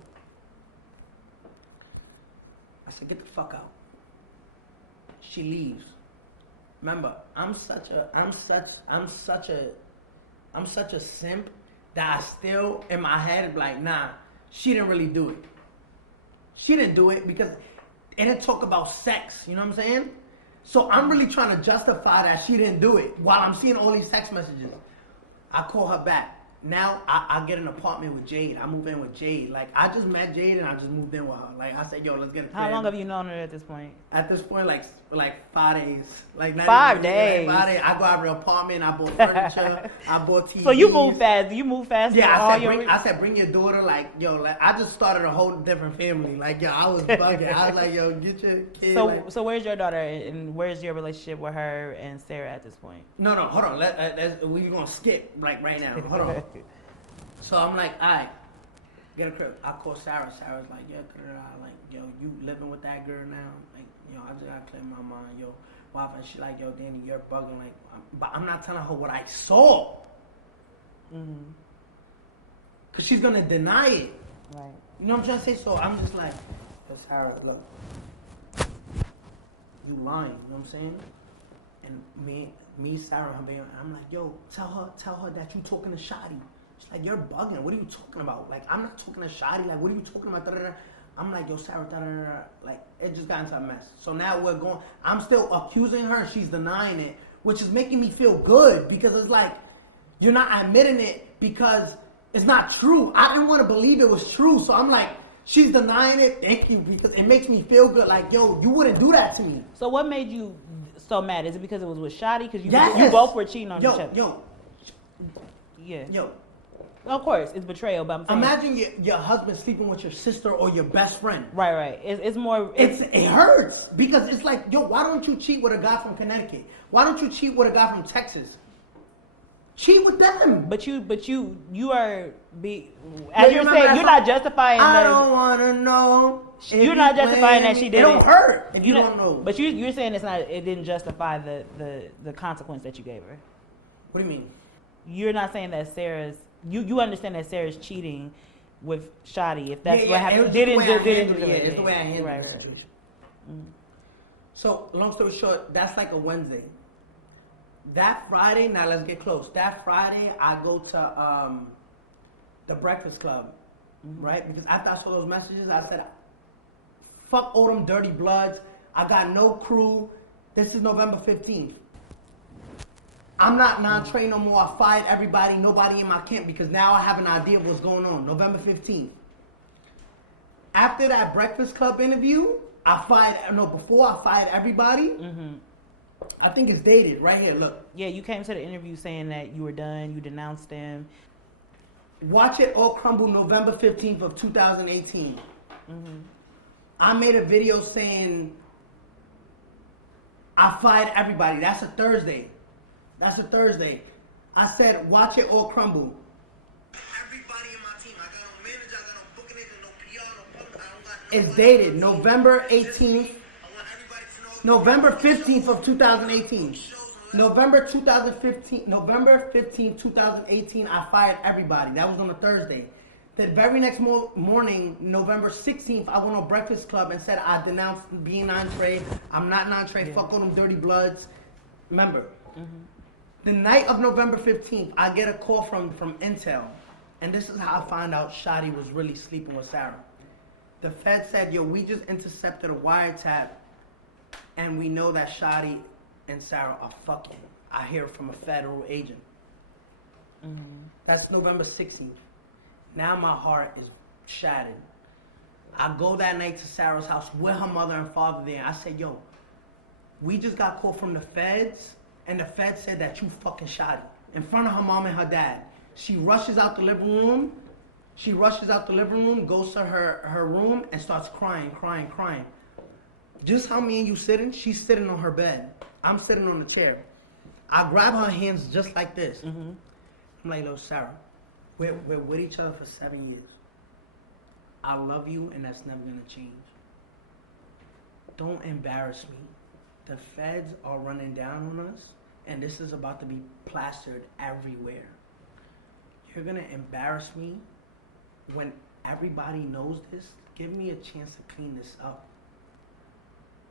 I said, get the fuck out. She leaves. Remember, I'm such a simp that I still in my head like, nah, she didn't really do it. She didn't do it because it didn't talk about sex, you know what I'm saying? So I'm really trying to justify that she didn't do it while I'm seeing all these text messages. I call her back. Now I get an apartment with Jade. I move in with Jade. Like, I just met Jade and I just moved in with her. Like, I said, yo, let's get a crib. How long have you known her at this point? At this point, like 5 days. Like 5 days. Like 5 days. I go out of the apartment. I bought furniture. I bought TVs. So you move fast. You move fast. Yeah, I said, bring your daughter. Like, yo, like, I just started a whole different family. Like, yo, I was bugging. I was like, yo, get your kid. So where's your daughter and where's your relationship with her and Sarah at this point? No, hold on. We're gonna skip right now. Hold on. So I'm like, all right, get a crib. I call Sarah. Sarah's like, yeah, like, yo, you living with that girl now? Like, yo, I just gotta clear my mind, yo. Wife, and she like, yo, Danny, you're bugging. Like, but I'm not telling her what I saw. Cause she's gonna deny it. Right. You know what I'm trying to say? So I'm just like, yo, Sarah, look, you lying. You know what I'm saying? And me, Sarah, I'm like, yo, tell her that you talking to Shotty. She's like, you're bugging. What are you talking about? Like, I'm not talking to Shotty. Like, what are you talking about? Da-da-da. I'm like, yo, Sarah, da-da-da. Like, it just got into a mess. So now I'm still accusing her. She's denying it, which is making me feel good because it's like, you're not admitting it because it's not true. I didn't want to believe it was true. So I'm like, she's denying it. Thank you, because it makes me feel good. Like, yo, you wouldn't do that to me. So what made you so mad? Is it because it was with Shotty? Because you both were cheating on each other. Yo. Of course, it's betrayal, but I'm saying, imagine your husband sleeping with your sister or your best friend. Right. It's more. It hurts because it's like, yo, why don't you cheat with a guy from Connecticut? Why don't you cheat with a guy from Texas? Cheat with them. But you are as you're saying, you're not justifying. I don't want to know. You're not justifying that she did it. It don't hurt if you don't know. But you're saying it didn't justify the consequence that you gave her. What do you mean? You're not saying that Sarah's. You understand that Sarah's cheating with Shotty. If that's what happened, it's the way I handled the situation. So long story short, that's like a Wednesday. That Friday, now let's get close. That Friday, I go to the Breakfast Club, right? Because after I saw those messages, I said, fuck all them dirty bloods. I got no crew. This is November 15th. I'm not non-trained no more. I fired everybody, nobody in my camp, because now I have an idea of what's going on. November 15th. After that Breakfast Club interview, before I fired everybody, I think it's dated right here, look. Yeah, you came to the interview saying that you were done, you denounced them. Watch It All Crumble, November 15th of 2018. I made a video saying I fired everybody. That's a Thursday. I said, watch it all crumble. Everybody in my team. I got no manager, I got no booking agent, no PR, no public. I don't got no. It's dated November 18th. November 15th of 2018. November 2015, November 15, 2018, I fired everybody. That was on a Thursday. The very next morning, November 16th, I went on Breakfast Club and said I denounced being entree. I'm not an entree. Yeah. Fuck all them dirty bloods. Remember, the night of November 15th, I get a call from Intel. And this is how I find out Shotty was really sleeping with Sarah. The Fed said, yo, we just intercepted a wiretap and we know that Shotty and Sarah are fucking. I hear from a federal agent. That's November 16th. Now my heart is shattered. I go that night to Sarah's house with her mother and father there. I said, yo, we just got called from the feds, and the feds said that you fucking Shotty in front of her mom and her dad. She rushes out the living room. Goes to her room, and starts crying. Just how me and you sitting, she's sitting on her bed. I'm sitting on the chair. I grab her hands just like this. I'm like, "Yo, Sarah, we're with each other for 7 years. I love you, and that's never gonna change. Don't embarrass me. The feds are running down on us, and this is about to be plastered everywhere. You're gonna embarrass me when everybody knows this. Give me a chance to clean this up.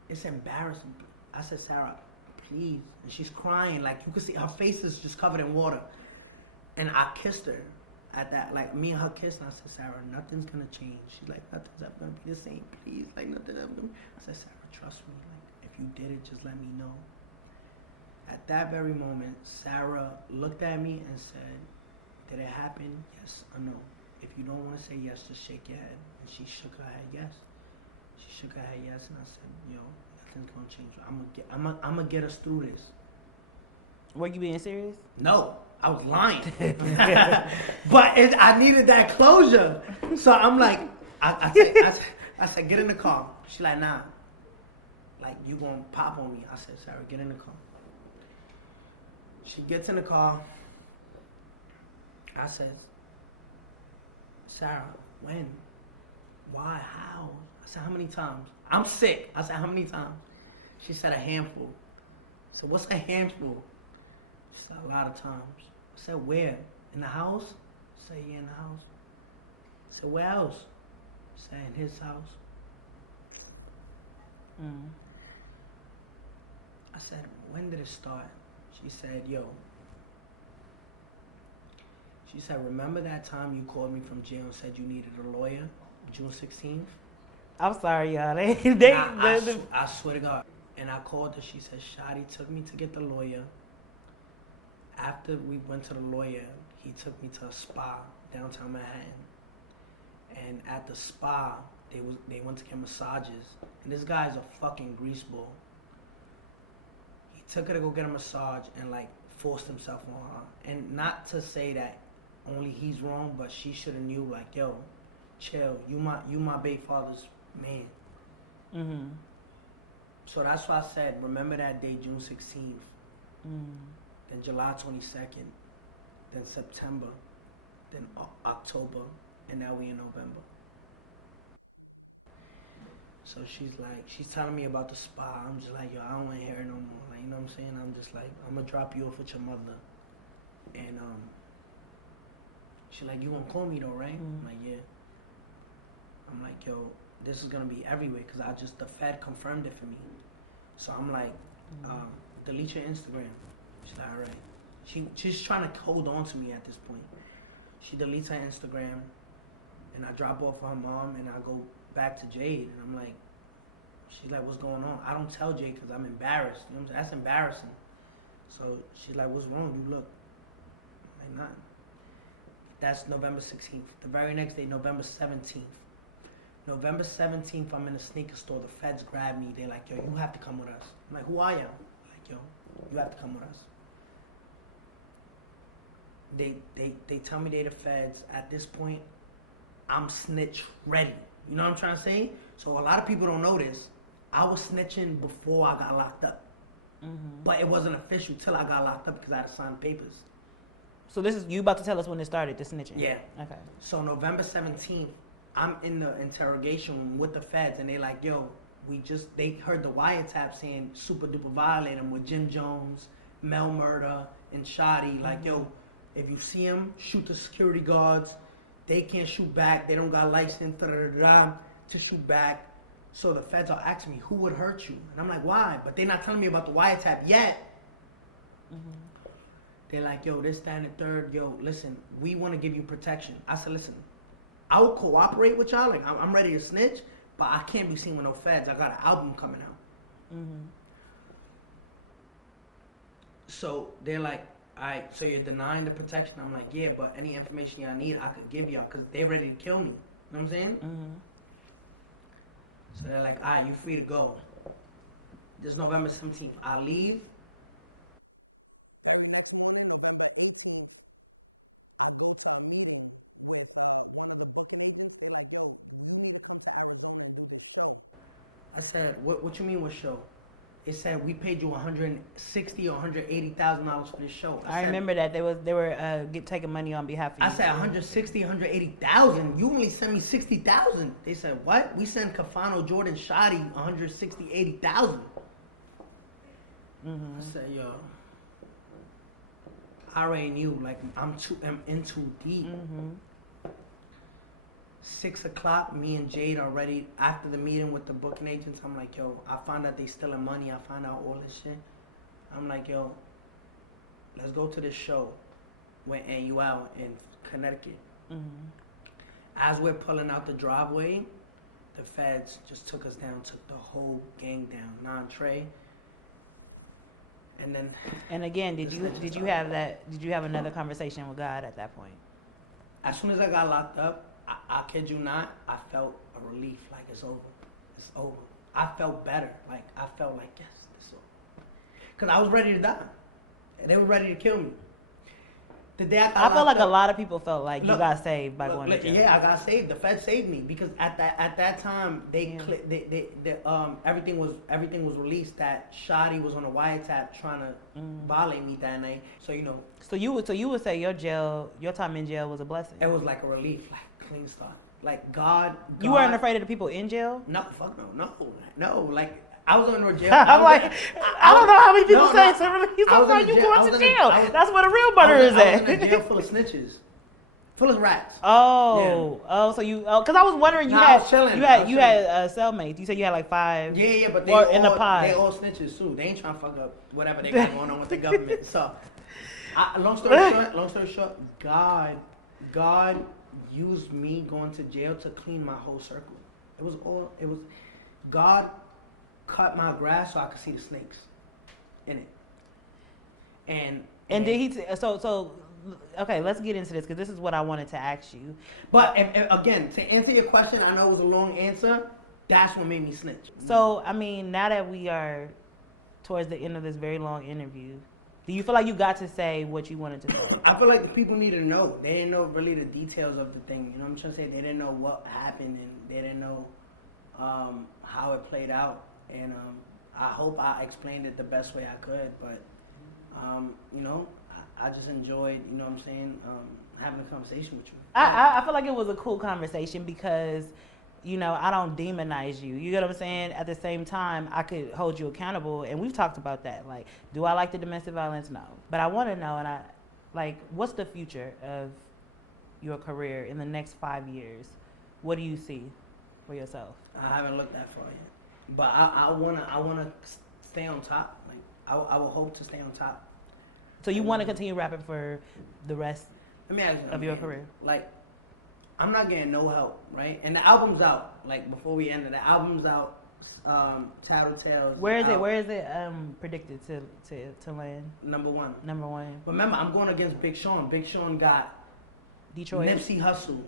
It's embarrassing." I said, "Sarah, please." And she's crying, like you can see her face is just covered in water. And I kissed her at that, like me and her kissed, and I said, "Sarah, nothing's gonna change." She's like, "Nothing's ever gonna be the same, please. Like nothing's ever gonna be." I said, "Sarah, trust me. Like if you did it, just let me know." At that very moment, Sarah looked at me and said, "Did it happen? Yes or no? If you don't want to say yes, just shake your head." And she shook her head yes. She shook her head yes, and I said, "Yo, nothing's gonna change. I'm gonna get us through this." Were you being serious? No, I was lying. But I needed that closure. So I'm like, I said, "Get in the car." She like, "Nah. Like, you gonna pop on me." I said, "Sarah, get in the car." She gets in the car. I said, "Sarah, when? Why? How?" I said, "How many times?" "I'm sick." I said, "How many times?" She said, "A handful." I said, "What's a handful?" She said, "A lot of times." I said, "Where? In the house?" I said, "Yeah, in the house." I said, "Where else?" I said, "In his house." I said, "When did it start?" She said, she said, "Remember that time you called me from jail and said you needed a lawyer, June 16th? I'm sorry, y'all. I swear to God." And I called her. She said, "Shotty took me to get the lawyer. After we went to the lawyer, he took me to a spa downtown Manhattan. And at the spa, they went to get massages. And this guy's a fucking greaseball. He took her to go get a massage and like forced himself on her. And not to say that only he's wrong, but she should have knew like, yo, chill. You my baby father's man." So that's why I said, remember that day, June 16th. Then July 22nd. Then September. Then October. And now we in November. So she's telling me about the spa. I'm just like, yo, I don't want to hear it no more. Like, you know what I'm saying? I'm just like, I'm going to drop you off with your mother. And she's like, "You gonna call me though, right?" I'm like, "Yeah." I'm like, "Yo, this is gonna be everywhere," because the Fed confirmed it for me. So I'm like, "Delete your Instagram." She's like, "All right." She's trying to hold on to me at this point. She deletes her Instagram, and I drop off her mom, and I go back to Jade, and I'm like, she's like, "What's going on?" I don't tell Jade because I'm embarrassed. You know what I'm saying? That's embarrassing. So she's like, "What's wrong? You look." I'm like, "Nothing." That's November 16th. The very next day, November 17th. November 17th, I'm in a sneaker store. The feds grab me. They're like, "Yo, you have to come with us." I'm like, "Who are you?" Like, "Yo, you have to come with us." They tell me they the feds. At this point, I'm snitch ready. You know what I'm trying to say? So a lot of people don't know this. I was snitching before I got locked up. But it wasn't official till I got locked up because I had to sign papers. So this is, you about to tell us when it started, the snitching? Yeah. Okay. So November 17th, I'm in the interrogation room with the feds, and they like, "Yo, they heard the wiretap saying super duper violate him with Jim Jones, Mel Murder and Shotty. Like, yo, if you see them, shoot the security guards. They can't shoot back. They don't got license to shoot back. So the feds are asking me, who would hurt you? And I'm like, why? But they're not telling me about the wiretap yet. They're like, yo, this, that, and the third. Yo, listen, we want to give you protection. I said, listen, I will cooperate with y'all. Like, I'm ready to snitch, but I can't be seen with no feds. I got an album coming out. So they're like, all right, so you're denying the protection? I'm like, yeah, but any information y'all need, I could give y'all because they're ready to kill me. You know what I'm saying? So they're like, all right, you free to go. This November 17th. I leave. I said, what you mean what show? It said we paid you $160,000 or $180,000 for this show. I remember that they were taking money on behalf of you. I said 160, 180,000. You only sent me 60,000. They said what? We sent Cafano, Jordan, Shotty 160, 80,000. I said, yo, I already knew. Like I'm in too deep. 6 o'clock, me and Jade are ready. After the meeting with the booking agents, I'm like, yo, I found out they stealing money. I find out all this shit. I'm like, yo, let's go to this show with NUL in Connecticut. As we're pulling out the driveway, the feds just took us down, took the whole gang down, non-Trey. And then. And again, did you have another conversation with God at that point? As soon as I got locked up, I kid you not, I felt a relief, like it's over. It's over. I felt better. Like, I felt like, yes, it's over. Because I was ready to die. They were ready to kill me. The day I feel like a lot of people felt like you got saved by going to jail. Yeah, I got saved. The Fed saved me because at that time everything was released that Shotty was on a wiretap trying to violate me that night. So you know. So you would say your time in jail was a blessing. It was like a relief, like clean start. Like God. You weren't afraid of the people in jail? No, fuck no. Like I was in jail. I'm like, I don't know how many people say it's a relief. Sometimes you going to jail. That's where the real murder is at. I was in a jail full of snitches, full of rats. So you? Because I was wondering, you had cellmates. You said you had like 5. Yeah, but they in the pod. They all snitches too. They ain't trying to fuck up whatever they got going on with the government. So, long story short, God used me going to jail to clean my whole circle. It was God cut my grass so I could see the snakes in it. And did he? So okay, let's get into this because this is what I wanted to ask you. But again, to answer your question, I know it was a long answer. That's what made me snitch. So I mean, now that we are towards the end of this very long interview, do you feel like you got to say what you wanted to say? I feel like the people need to know. They didn't know really the details of the thing. You know what I'm trying to say? They didn't know what happened and they didn't know how it played out. And I hope I explained it the best way I could. But, you know, I just enjoyed, you know what I'm saying, having a conversation with you. I feel like it was a cool conversation because, you know, I don't demonize you. You get what I'm saying? At the same time, I could hold you accountable. And we've talked about that. Like, do I like the domestic violence? No. But I want to know, what's the future of your career in the next 5 years? What do you see for yourself? I haven't looked that far yet. But I wanna stay on top. Like, I will hope to stay on top. So you want to continue rapping for the rest of your career? Like, I'm not getting no help, right? And the album's out. Like, before we end it, the album's out. Tattletales. Where is it predicted to land? Number one. Remember, I'm going against Big Sean. Big Sean got Detroit, Nipsey Hussle,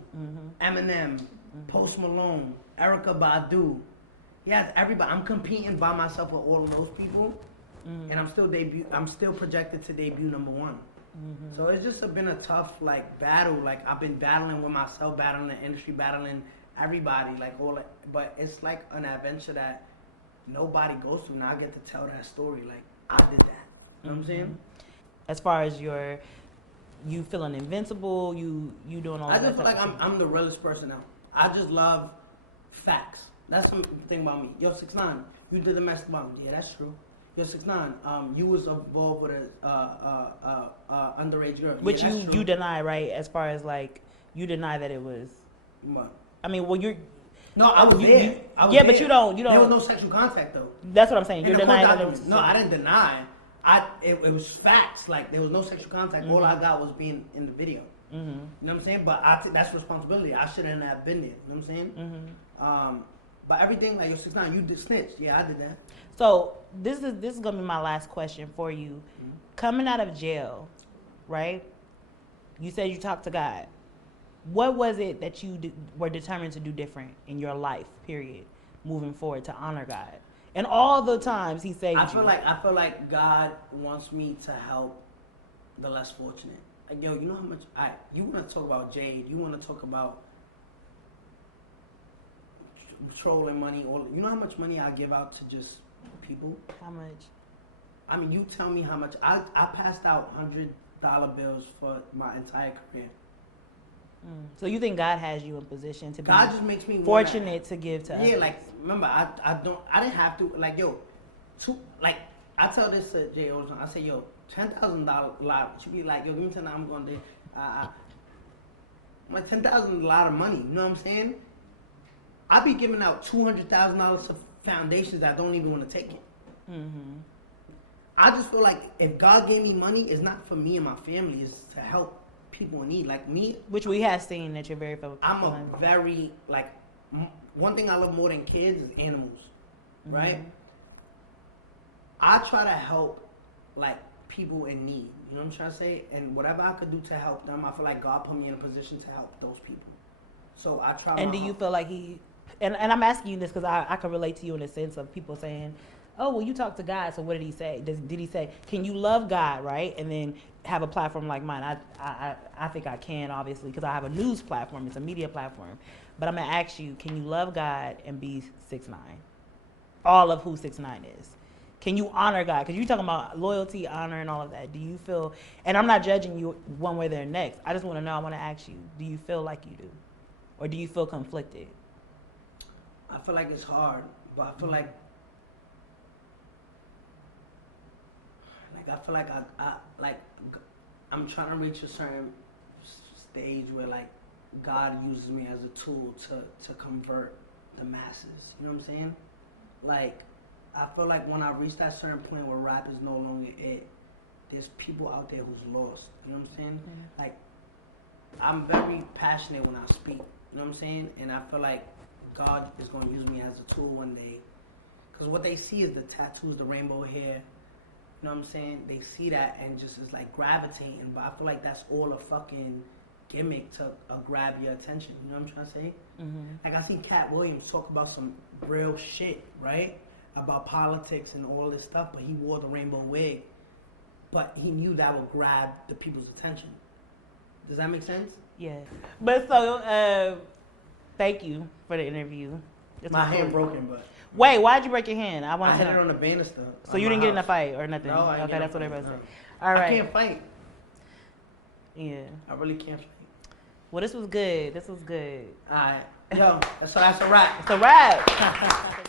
Eminem, Post Malone, Erykah Badu. Yes, everybody. I'm competing by myself with all of those people, and I'm still projected to debut number one. So it's just been a tough battle. Like, I've been battling with myself, battling the industry, battling everybody, but it's like an adventure that nobody goes through. Now I get to tell that story. Like, I did that. You know what I'm saying? As far as you feeling invincible, you doing all that. I just feel like I'm the realest person now. I just love facts. That's the thing about me. Yo, 6ix9ine, you did the domestic violence. Yeah, that's true. Yo, 6ix9ine, you was involved with a underage girl. Which Yeah, that's you true. deny, right? As far as like you deny that it was. What? I mean, well, you're. No, I was You- there. you- I was yeah, there. but you don't. There was no sexual contact though. That's what I'm saying. In You're the court denying that it was. documents. No, I didn't deny. It was facts. Like there was no sexual contact. All I got was being in the video. Mm-hmm. You know what I'm saying? But that's responsibility. I shouldn't have been there. You know what I'm saying? Mm-hmm. But everything like your 6ix9ine, you did snitched. Yeah, I did that. So this is gonna be my last question for you. Coming out of jail, right? You said you talked to God. What was it that you were determined to do different in your life, period, moving forward to honor God? And all the times He saved you. I feel like God wants me to help the less fortunate. Like yo, you know how much you want to talk about Jade, you want to talk about trolling money, or you know how much money I give out to just people? How much? I mean, you tell me how much. I passed out $100 bills for my entire career. So you think God has you in position to be God just makes me fortunate to give to others? Yeah, like remember, I didn't have to like yo, I tell this to Jay all the time. I say yo, $10,000 lot. She be like yo, give me $10. I'm going there. My $10,000 a lot of money. You know what I'm saying? I be giving out $200,000 to foundations that don't even want to take it. Mm-hmm. I just feel like if God gave me money, it's not for me and my family. It's to help people in need. Like me, Which we have seen that you're very. I'm a very like one thing I love more than kids is animals, right? I try to help like people in need. You know what I'm trying to say? And whatever I could do to help them, I feel like God put me in a position to help those people. So I try. And do you feel like He? And I'm asking you this because I can relate to you in the sense of people saying, "Oh, well, you talk to God, so what did He say? Did He say, can you love God, right, and then have a platform like mine?" I think I can, obviously, because I have a news platform. It's a media platform. But I'm gonna ask you, can you love God and be 6ix9ine? All of who 6ix9ine is. Can you honor God? Because you're talking about loyalty, honor, and all of that. Do you feel? And I'm not judging you one way or the next. I just want to know. I want to ask you, do you feel like you do, or do you feel conflicted? I feel like it's hard, but I feel like I feel like I'm trying to reach a certain stage where like God uses me as a tool to convert the masses. You know what I'm saying? Like I feel like when I reach that certain point where rap is no longer it, there's people out there who's lost. You know what I'm saying? Yeah. Like I'm very passionate when I speak. You know what I'm saying? And I feel like God is going to use me as a tool one day. Because what they see is the tattoos, the rainbow hair. You know what I'm saying? They see that and just is like gravitating. But I feel like that's all a fucking gimmick to grab your attention. You know what I'm trying to say? Like I see Cat Williams talk about some real shit, right? About politics and all this stuff. But he wore the rainbow wig. But he knew that would grab the people's attention. Does that make sense? Yeah. But so, thank you for the interview. My hand broken, but. Wait, why'd you break your hand? I want to hit know. it on the banister. So you didn't get in a fight or nothing? No, I didn't okay, that's what everybody said. No. All right. I can't fight. Yeah. I really can't fight. Well, this was good. This was good. All right. Yo, so that's a wrap. It's a wrap.